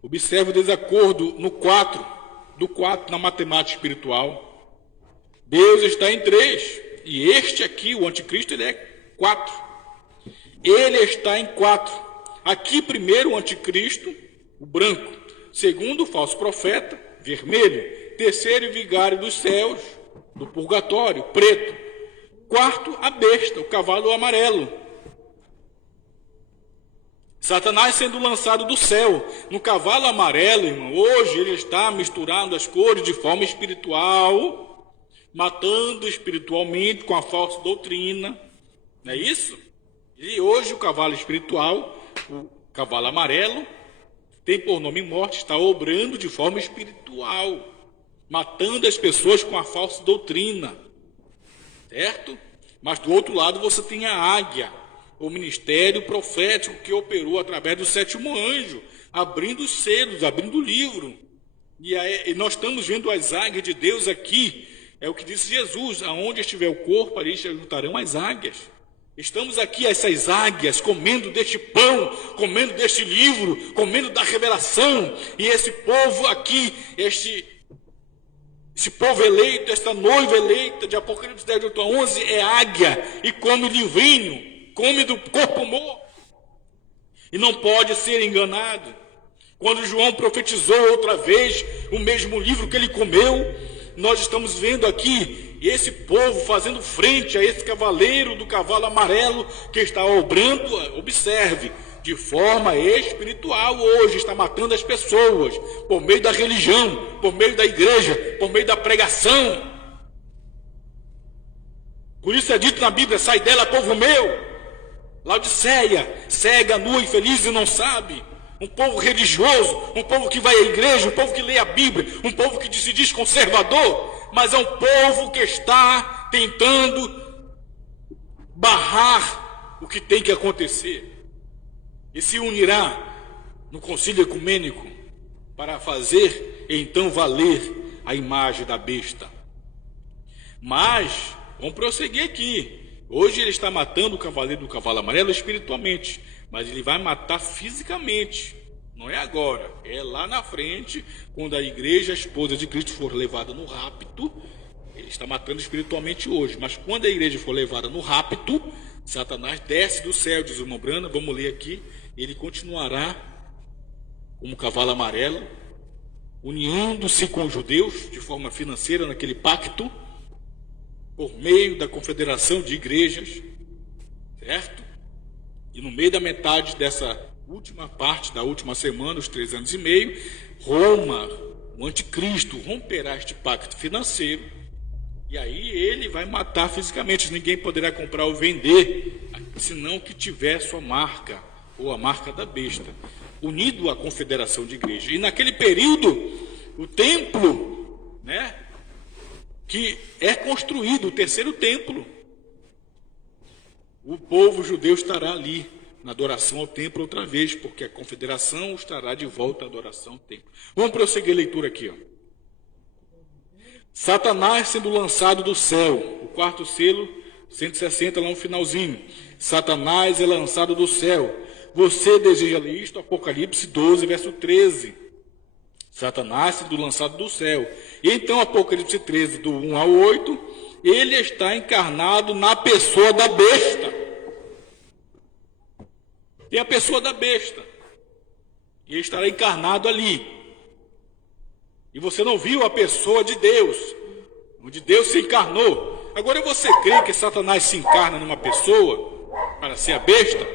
Observe o desacordo no 4, do 4 na matemática espiritual. Deus está em 3. E este aqui, o anticristo, ele é 4. Ele está em 4. Aqui, primeiro, o anticristo, o branco. Segundo, o falso profeta, vermelho. Terceiro, o vigário dos céus, do purgatório, preto. Quarto, a besta, o cavalo amarelo. Satanás sendo lançado do céu. No cavalo amarelo, irmão, hoje ele está misturando as cores de forma espiritual, matando espiritualmente com a falsa doutrina, não é isso? E hoje o cavalo espiritual, o cavalo amarelo, tem por nome morte, está obrando de forma espiritual, matando as pessoas com a falsa doutrina, certo? Mas do outro lado você tem a águia, o ministério profético que operou através do 7º anjo, abrindo os selos, abrindo o livro. E nós estamos vendo as águias de Deus aqui, é o que disse Jesus: aonde estiver o corpo, ali se juntarão as águias. Estamos aqui, essas águias, comendo deste pão, comendo deste livro, comendo da revelação, e esse povo aqui, esse povo eleito, esta noiva eleita de Apocalipse 10, 8 a 11, é águia, e come livrinho, come do corpo morto, e não pode ser enganado. Quando João profetizou outra vez o mesmo livro que ele comeu, nós estamos vendo aqui esse povo fazendo frente a esse cavaleiro do cavalo amarelo que está obrando, observe, de forma espiritual hoje, está matando as pessoas, por meio da religião, por meio da igreja, por meio da pregação. Por isso é dito na Bíblia: sai dela, povo meu. Laodiceia, cega, nua, infeliz e não sabe. Um povo religioso, um povo que vai à igreja, um povo que lê a Bíblia, um povo que se diz conservador, mas é um povo que está tentando barrar o que tem que acontecer. E se unirá no concílio ecumênico para fazer então valer a imagem da besta. Mas vamos prosseguir aqui. Hoje ele está matando o cavaleiro do cavalo amarelo espiritualmente, mas ele vai matar fisicamente. Não é agora, é lá na frente, quando a igreja, a esposa de Cristo, for levada no rapto. Ele está matando espiritualmente hoje, mas quando a igreja for levada no rapto, Satanás desce do céu, diz o irmão Brana, vamos ler aqui, ele continuará como cavalo amarelo, unindo-se com os judeus de forma financeira naquele pacto, por meio da confederação de igrejas, certo? E no meio da metade dessa última parte, da última semana, os 3 anos e meio, Roma, o anticristo, romperá este pacto financeiro, e aí ele vai matar fisicamente. Ninguém poderá comprar ou vender, senão que tiver sua marca, ou a marca da besta, unido à confederação de igrejas. E naquele período, o templo, que é construído, o 3º templo, o povo judeu estará ali, na adoração ao templo outra vez, porque a confederação estará de volta à adoração ao templo. Vamos prosseguir a leitura aqui. Satanás sendo lançado do céu, o 4º selo, 160, lá no finalzinho. Satanás é lançado do céu. Você deseja ler isto? Apocalipse 12, verso 13. Satanás sendo lançado do céu. E então, Apocalipse 13, do 1 ao 8, ele está encarnado na pessoa da besta. Tem a pessoa da besta. E ele estará encarnado ali. E você não viu a pessoa de Deus, onde Deus se encarnou. Agora você crê que Satanás se encarna numa pessoa para ser a besta,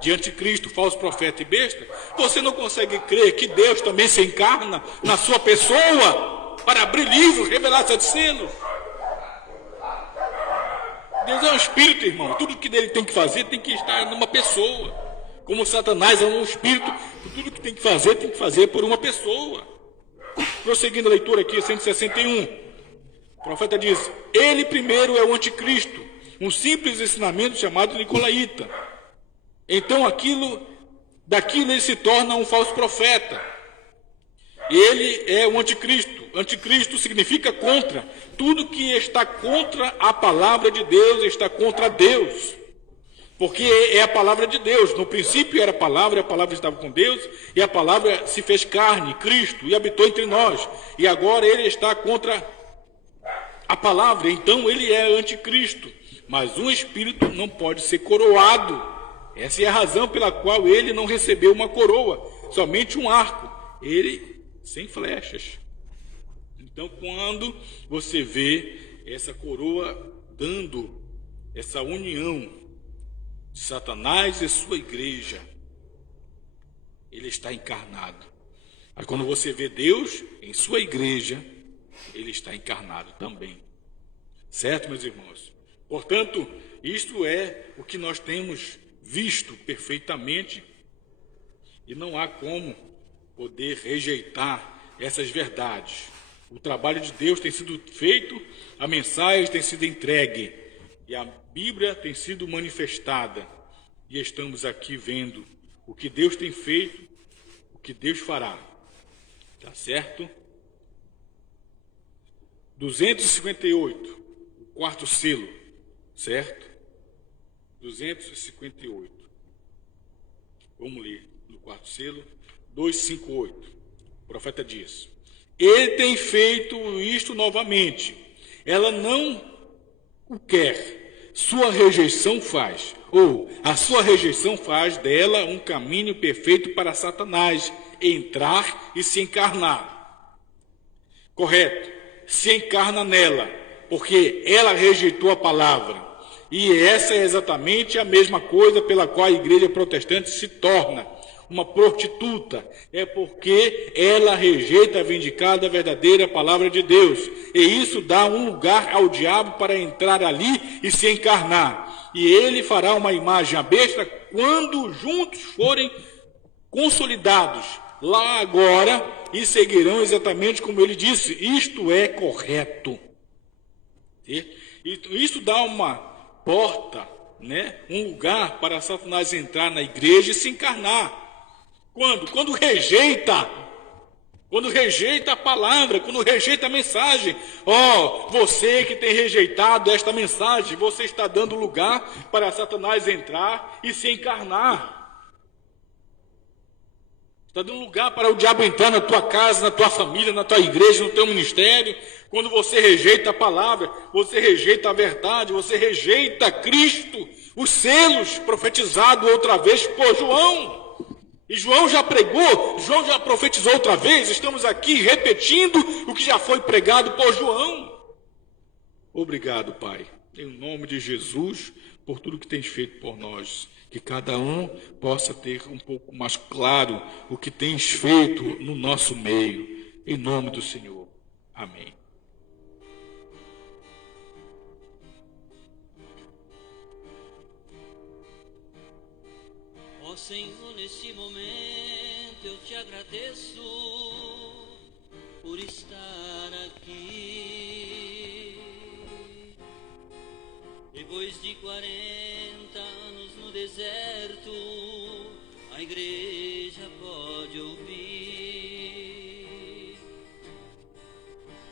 de anticristo, falso profeta e besta? Você não consegue crer que Deus também se encarna na sua pessoa para abrir livros, revelar 7 selos? Deus é um espírito, irmão. Tudo que ele tem que fazer tem que estar numa pessoa. Como Satanás é um espírito, tudo que tem que fazer por uma pessoa. Prosseguindo a leitura aqui, 161. O profeta diz: ele primeiro é o anticristo, um simples ensinamento chamado nicolaíta. Então daquilo ele se torna um falso profeta. Ele é o anticristo. Anticristo significa contra. Tudo que está contra a palavra de Deus está contra Deus. Porque é a palavra de Deus. No princípio era a palavra estava com Deus, e a palavra se fez carne, Cristo, e habitou entre nós. E agora ele está contra a palavra, então ele é anticristo. Mas um espírito não pode ser coroado. Essa é a razão pela qual ele não recebeu uma coroa, somente um arco. Ele sem flechas. Então, quando você vê essa coroa dando essa união de Satanás e sua igreja, ele está encarnado. Mas quando você vê Deus em sua igreja, ele está encarnado também. Certo, meus irmãos? Portanto, isto é o que nós temos visto perfeitamente, e não há como poder rejeitar essas verdades. O trabalho de Deus tem sido feito, a mensagem tem sido entregue. E a Bíblia tem sido manifestada. E estamos aqui vendo o que Deus tem feito, o que Deus fará. Tá certo? 258, o quarto selo, certo? 258. Vamos ler no quarto selo. 258. O profeta diz: Ele tem feito isto novamente. Ela não o quer. Sua rejeição faz, ou a sua rejeição faz dela um caminho perfeito para Satanás entrar e se encarnar. Correto? Se encarna nela, porque ela rejeitou a palavra. E essa é exatamente a mesma coisa pela qual a igreja protestante se torna uma prostituta. É porque ela rejeita a vindicada verdadeira palavra de Deus. E isso dá um lugar ao diabo para entrar ali e se encarnar. E ele fará uma imagem à besta quando juntos forem consolidados lá agora e seguirão exatamente como ele disse. Isto é correto. E isso dá uma porta, né? Um lugar para Satanás entrar na igreja e se encarnar. Quando? Quando rejeita a palavra, quando rejeita a mensagem. Você que tem rejeitado esta mensagem, você está dando lugar para Satanás entrar e se encarnar. Está dando lugar para o diabo entrar na tua casa, na tua família, na tua igreja, no teu ministério. Quando você rejeita a palavra, você rejeita a verdade, você rejeita Cristo, os selos profetizados outra vez por João. E João já pregou, João já profetizou outra vez. Estamos aqui repetindo o que já foi pregado por João. Obrigado, Pai, em nome de Jesus, por tudo que tens feito por nós. Que cada um possa ter um pouco mais claro o que tens feito no nosso meio. Em nome do Senhor. Amém. Ó Senhor, neste momento eu te agradeço por estar aqui. Depois de 40 anos no deserto, a igreja pode ouvir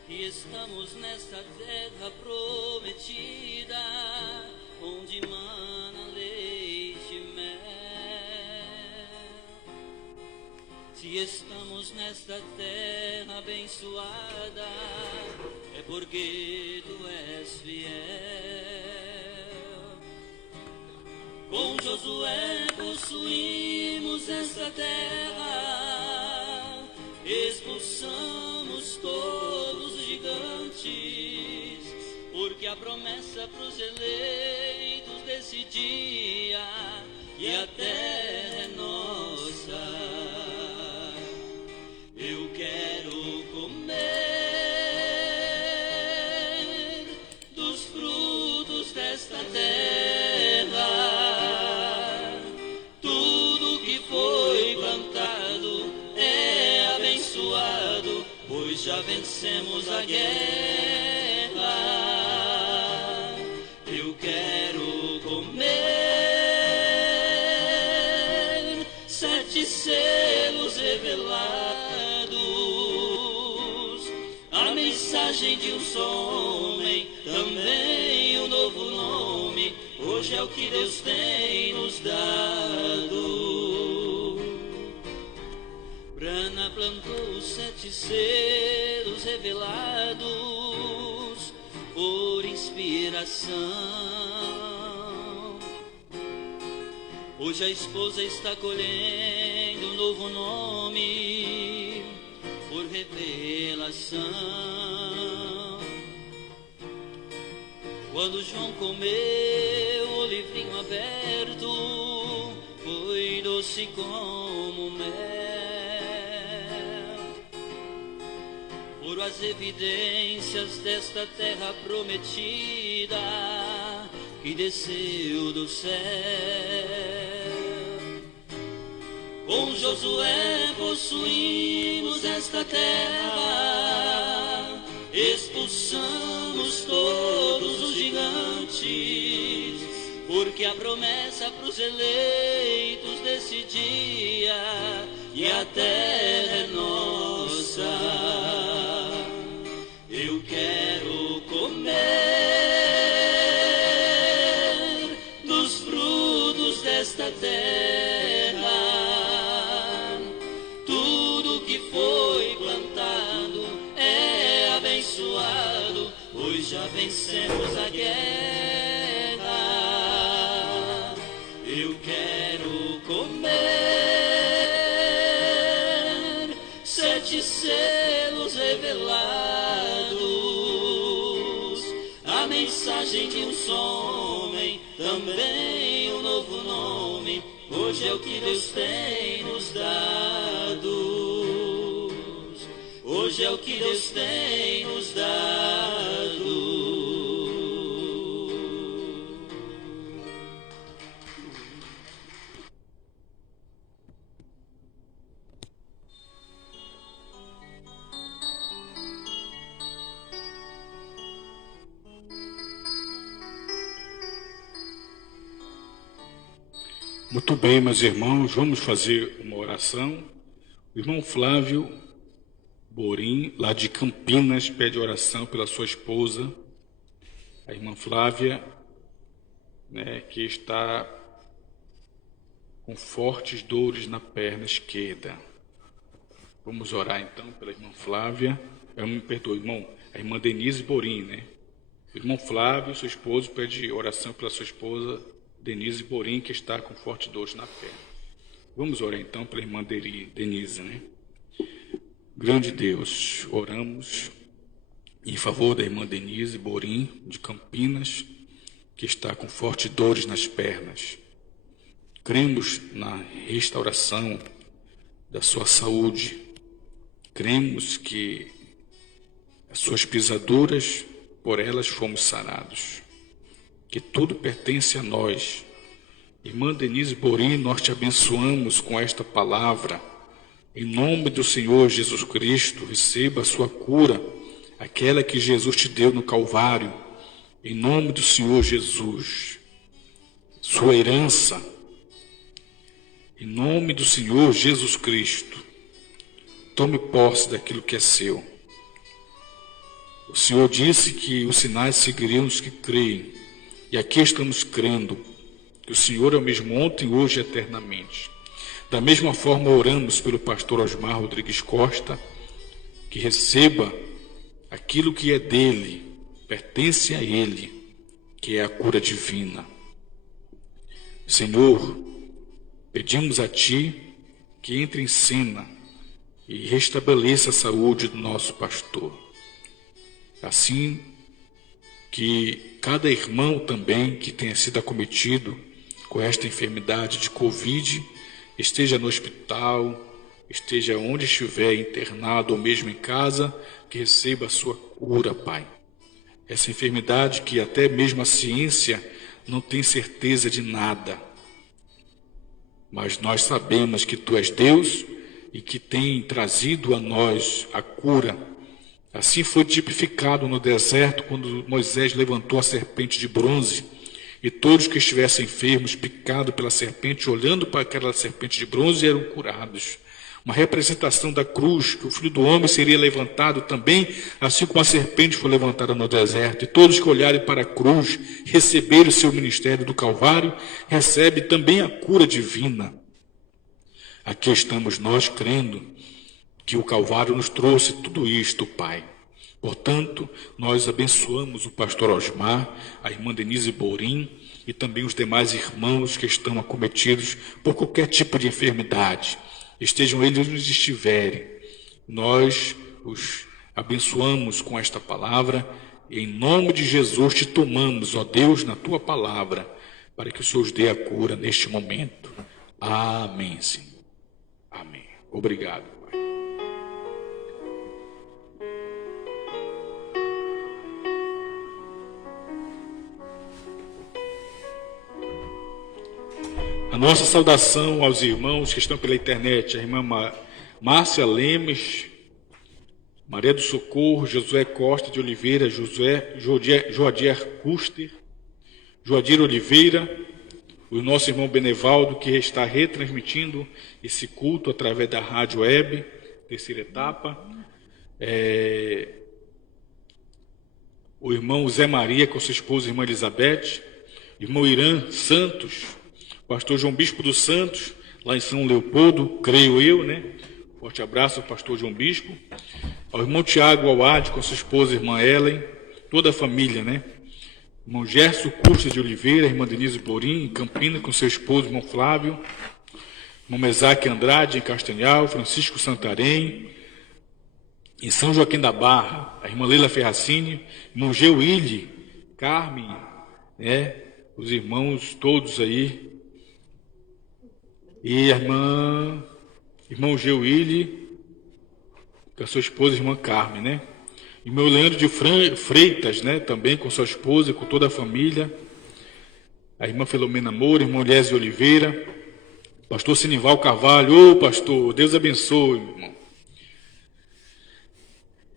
que estamos nesta terra prometida, onde mana leite e mel. Se estamos nesta terra abençoada, é porque tu és fiel. Com Josué possuímos esta terra, expulsamos todos os gigantes, porque a promessa para os eleitos desse dia, e a terra é nossa. Eu quero comer dos frutos desta terra. Tudo que foi plantado é abençoado, pois já vencemos a guerra. Eu quero comer 7 selos revelados, a mensagem de um só homem, também um novo nome. Hoje é o que Deus tem nos dado. Brana plantou os 7 selos revelados por inspiração. Hoje a esposa está colhendo um novo nome por revelação. Quando João comeu o livrinho aberto, foi doce como mel. Foram as evidências desta terra prometida que desceu do céu. Com Josué possuímos esta terra, expulsamos todos os gigantes, porque a promessa pros eleitos desse dia, e a terra é nossa. Eu quero comer dos frutos desta terra. Tudo que foi plantado é abençoado, pois já vencemos a guerra. Eu quero comer 7 selos revelados, a mensagem de um só homem, também um novo nome. Hoje é o que Deus tem nos dado. Hoje é o que Deus tem nos dado. Muito bem, meus irmãos, vamos fazer uma oração. O irmão Flávio Borim, lá de Campinas, pede oração pela sua esposa, a irmã Flávia, que está com fortes dores na perna esquerda. Vamos orar então pela irmã Flávia. Me perdoe, irmão, a irmã Denise Borim, O irmão Flávio, seu esposo, pede oração pela sua esposa, Denise Borim, que está com fortes dores na perna. Vamos orar então pela irmã Denise, Grande Deus, oramos em favor da irmã Denise Borim, de Campinas, que está com fortes dores nas pernas. Cremos na restauração da sua saúde. Cremos que as suas pisaduras, por elas fomos sarados. Que tudo pertence a nós. Irmã Denise Borim, nós te abençoamos com esta palavra. Em nome do Senhor Jesus Cristo, receba a sua cura, aquela que Jesus te deu no Calvário. Em nome do Senhor Jesus, sua herança, em nome do Senhor Jesus Cristo, tome posse daquilo que é seu. O Senhor disse que os sinais seguiriam os que creem. E aqui estamos crendo que o Senhor é o mesmo ontem, hoje e eternamente. Da mesma forma, oramos pelo pastor Osmar Rodrigues Costa, que receba aquilo que é dele, pertence a ele, que é a cura divina. Senhor, pedimos a Ti que entre em cena e restabeleça a saúde do nosso pastor. Assim que cada irmão também que tenha sido acometido com esta enfermidade de Covid, esteja no hospital, esteja onde estiver internado ou mesmo em casa, que receba a sua cura, Pai. Essa enfermidade que até mesmo a ciência não tem certeza de nada. Mas nós sabemos que Tu és Deus e que tem trazido a nós a cura. Assim foi tipificado no deserto quando Moisés levantou a serpente de bronze e todos que estivessem enfermos, picados pela serpente, olhando para aquela serpente de bronze, eram curados. Uma representação da cruz, que o Filho do Homem seria levantado também, assim como a serpente foi levantada no deserto. E todos que olharem para a cruz, receberem o seu ministério do Calvário, recebem também a cura divina. Aqui estamos nós crendo que o Calvário nos trouxe tudo isto, Pai. Portanto, nós abençoamos o pastor Osmar, a irmã Denise Borim e também os demais irmãos que estão acometidos por qualquer tipo de enfermidade. Estejam eles onde estiverem. Nós os abençoamos com esta palavra. E em nome de Jesus te tomamos, ó Deus, na tua palavra, para que o Senhor os dê a cura neste momento. Amém, Senhor. Amém. Obrigado, Pai. A nossa saudação aos irmãos que estão pela internet, a irmã Márcia Lemes, Maria do Socorro, Josué Costa de Oliveira, Joadier Custer, Joadir Oliveira, o nosso irmão Benevaldo, que está retransmitindo esse culto através da rádio web, terceira etapa, o irmão Zé Maria com sua esposa, irmã Elizabeth, irmão Irã Santos, pastor João Bispo dos Santos, lá em São Leopoldo, creio eu, né? Forte abraço ao pastor João Bispo, ao irmão Tiago Awad com sua esposa, irmã Ellen, toda a família, né? Irmão Gerson Costa de Oliveira, irmã Denise Borim, em Campina, com seu esposo, irmão Flávio, irmão Mesaque Andrade, em Castanhal, Francisco Santarém, em São Joaquim da Barra, a irmã Leila Ferracini, irmão Geuíli, Carmen, né? Os irmãos todos aí, e a irmão Geuíli, com a sua esposa, irmã Carmen, né? Irmão Leandro de Freitas, né? Também com sua esposa, com toda a família, a irmã Filomena Moura, irmão Liésio Oliveira, pastor Sinival Carvalho, pastor, Deus abençoe, irmão.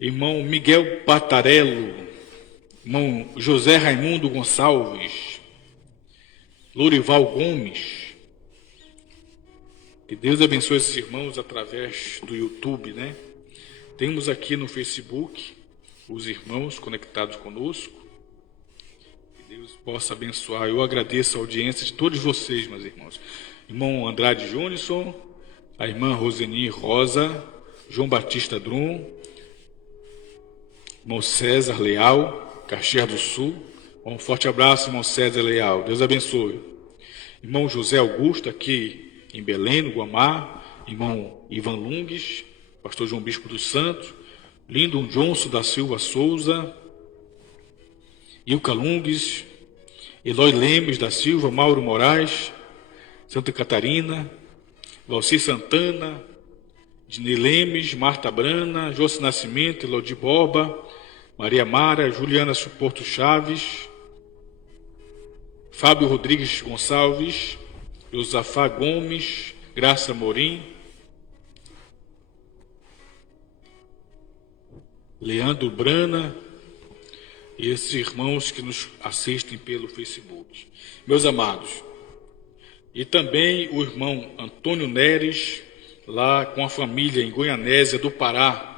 Irmão Miguel Patarello, irmão José Raimundo Gonçalves, Lorival Gomes. Que Deus abençoe esses irmãos através do YouTube, né? Temos aqui no Facebook os irmãos conectados conosco. Que Deus possa abençoar. Eu agradeço a audiência de todos vocês, meus irmãos. Irmão Andrade Junison, a irmã Roseni Rosa, João Batista Drum, irmão César Leal, Caxias do Sul. Um forte abraço, irmão César Leal. Deus abençoe. Irmão José Augusto, aqui em Belém, no Guamá. Irmão Ivan Lungues, pastor João Bispo dos Santos. Lindon Johnson da Silva Souza. Ilka Lungues. Eloy Lemes da Silva, Mauro Moraes, Santa Catarina. Valci Santana, Dini Lemes, Marta Brana, José Nascimento, Elodi Borba, Maria Mara, Juliana Suporto Chaves, Fábio Rodrigues Gonçalves, Josafá Gomes, Graça Morim, Leandro Brana e esses irmãos que nos assistem pelo Facebook. Meus amados, e também o irmão Antônio Neres, lá com a família em Goianésia do Pará.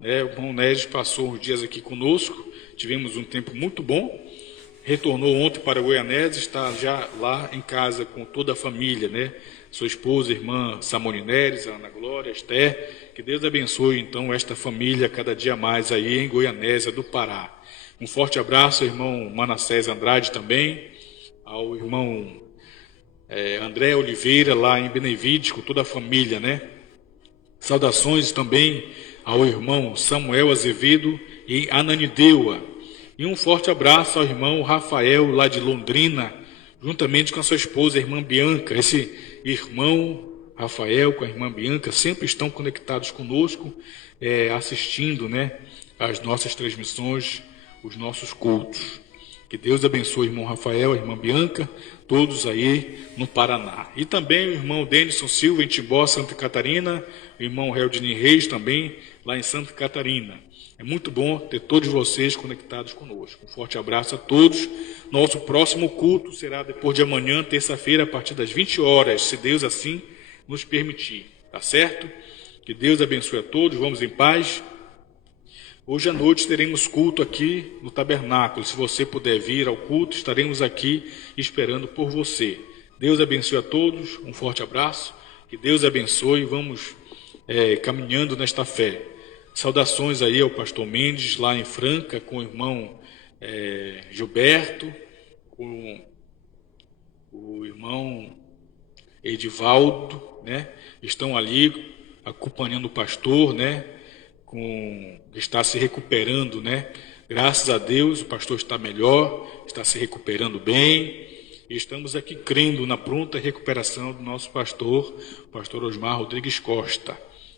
O irmão Neres passou uns dias aqui conosco, tivemos um tempo muito bom, retornou ontem para Goianésia, está já lá em casa com toda a família, né? Sua esposa, irmã Samone Neres, Ana Glória, Esther, que Deus abençoe então esta família cada dia mais aí em Goianésia do Pará. Um forte abraço ao irmão Manassés Andrade também, ao irmão André Oliveira lá em Benevides, com toda a família, né? Saudações também ao irmão Samuel Azevedo e Ananideua. E um forte abraço ao irmão Rafael, lá de Londrina, juntamente com a sua esposa, a irmã Bianca. Esse irmão Rafael com a irmã Bianca sempre estão conectados conosco, assistindo, né, as nossas transmissões, os nossos cultos. Que Deus abençoe o irmão Rafael, a irmã Bianca, todos aí no Paraná. E também o irmão Denison Silva, em Timbó, Santa Catarina, o irmão Heldini Reis também, lá em Santa Catarina. É muito bom ter todos vocês conectados conosco. Um forte abraço a todos. Nosso próximo culto será depois de amanhã, terça-feira, a partir das 20 horas, se Deus assim nos permitir. Tá certo? Que Deus abençoe a todos. Vamos em paz. Hoje à noite teremos culto aqui no tabernáculo. Se você puder vir ao culto, estaremos aqui esperando por você. Deus abençoe a todos. Um forte abraço. Que Deus abençoe. Vamos caminhando nesta fé. Saudações aí ao pastor Mendes, lá em Franca, com o irmão Gilberto, com o irmão Edivaldo, né? Estão ali acompanhando o pastor, né? Está se recuperando, né? Graças a Deus, o pastor está melhor, está se recuperando bem. E estamos aqui crendo na pronta recuperação do nosso pastor, o pastor Osmar Rodrigues Costa.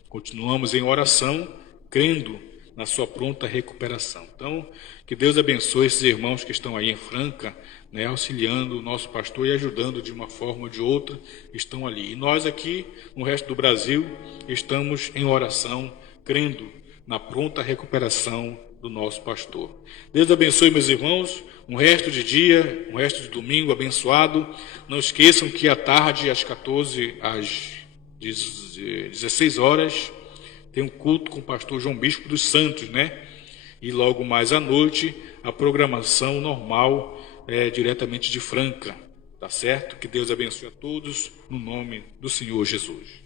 Continuamos em oração, crendo na sua pronta recuperação. Então, que Deus abençoe esses irmãos que estão aí em Franca, né, auxiliando o nosso pastor e ajudando de uma forma ou de outra, estão ali. E nós aqui, no resto do Brasil, estamos em oração, crendo na pronta recuperação do nosso pastor. Deus abençoe, meus irmãos, um resto de dia, um resto de domingo abençoado. Não esqueçam que à tarde, às 16 horas, tem um culto com o pastor João Bispo dos Santos, né? E logo mais à noite, a programação normal, diretamente de Franca, tá certo? Que Deus abençoe a todos, no nome do Senhor Jesus.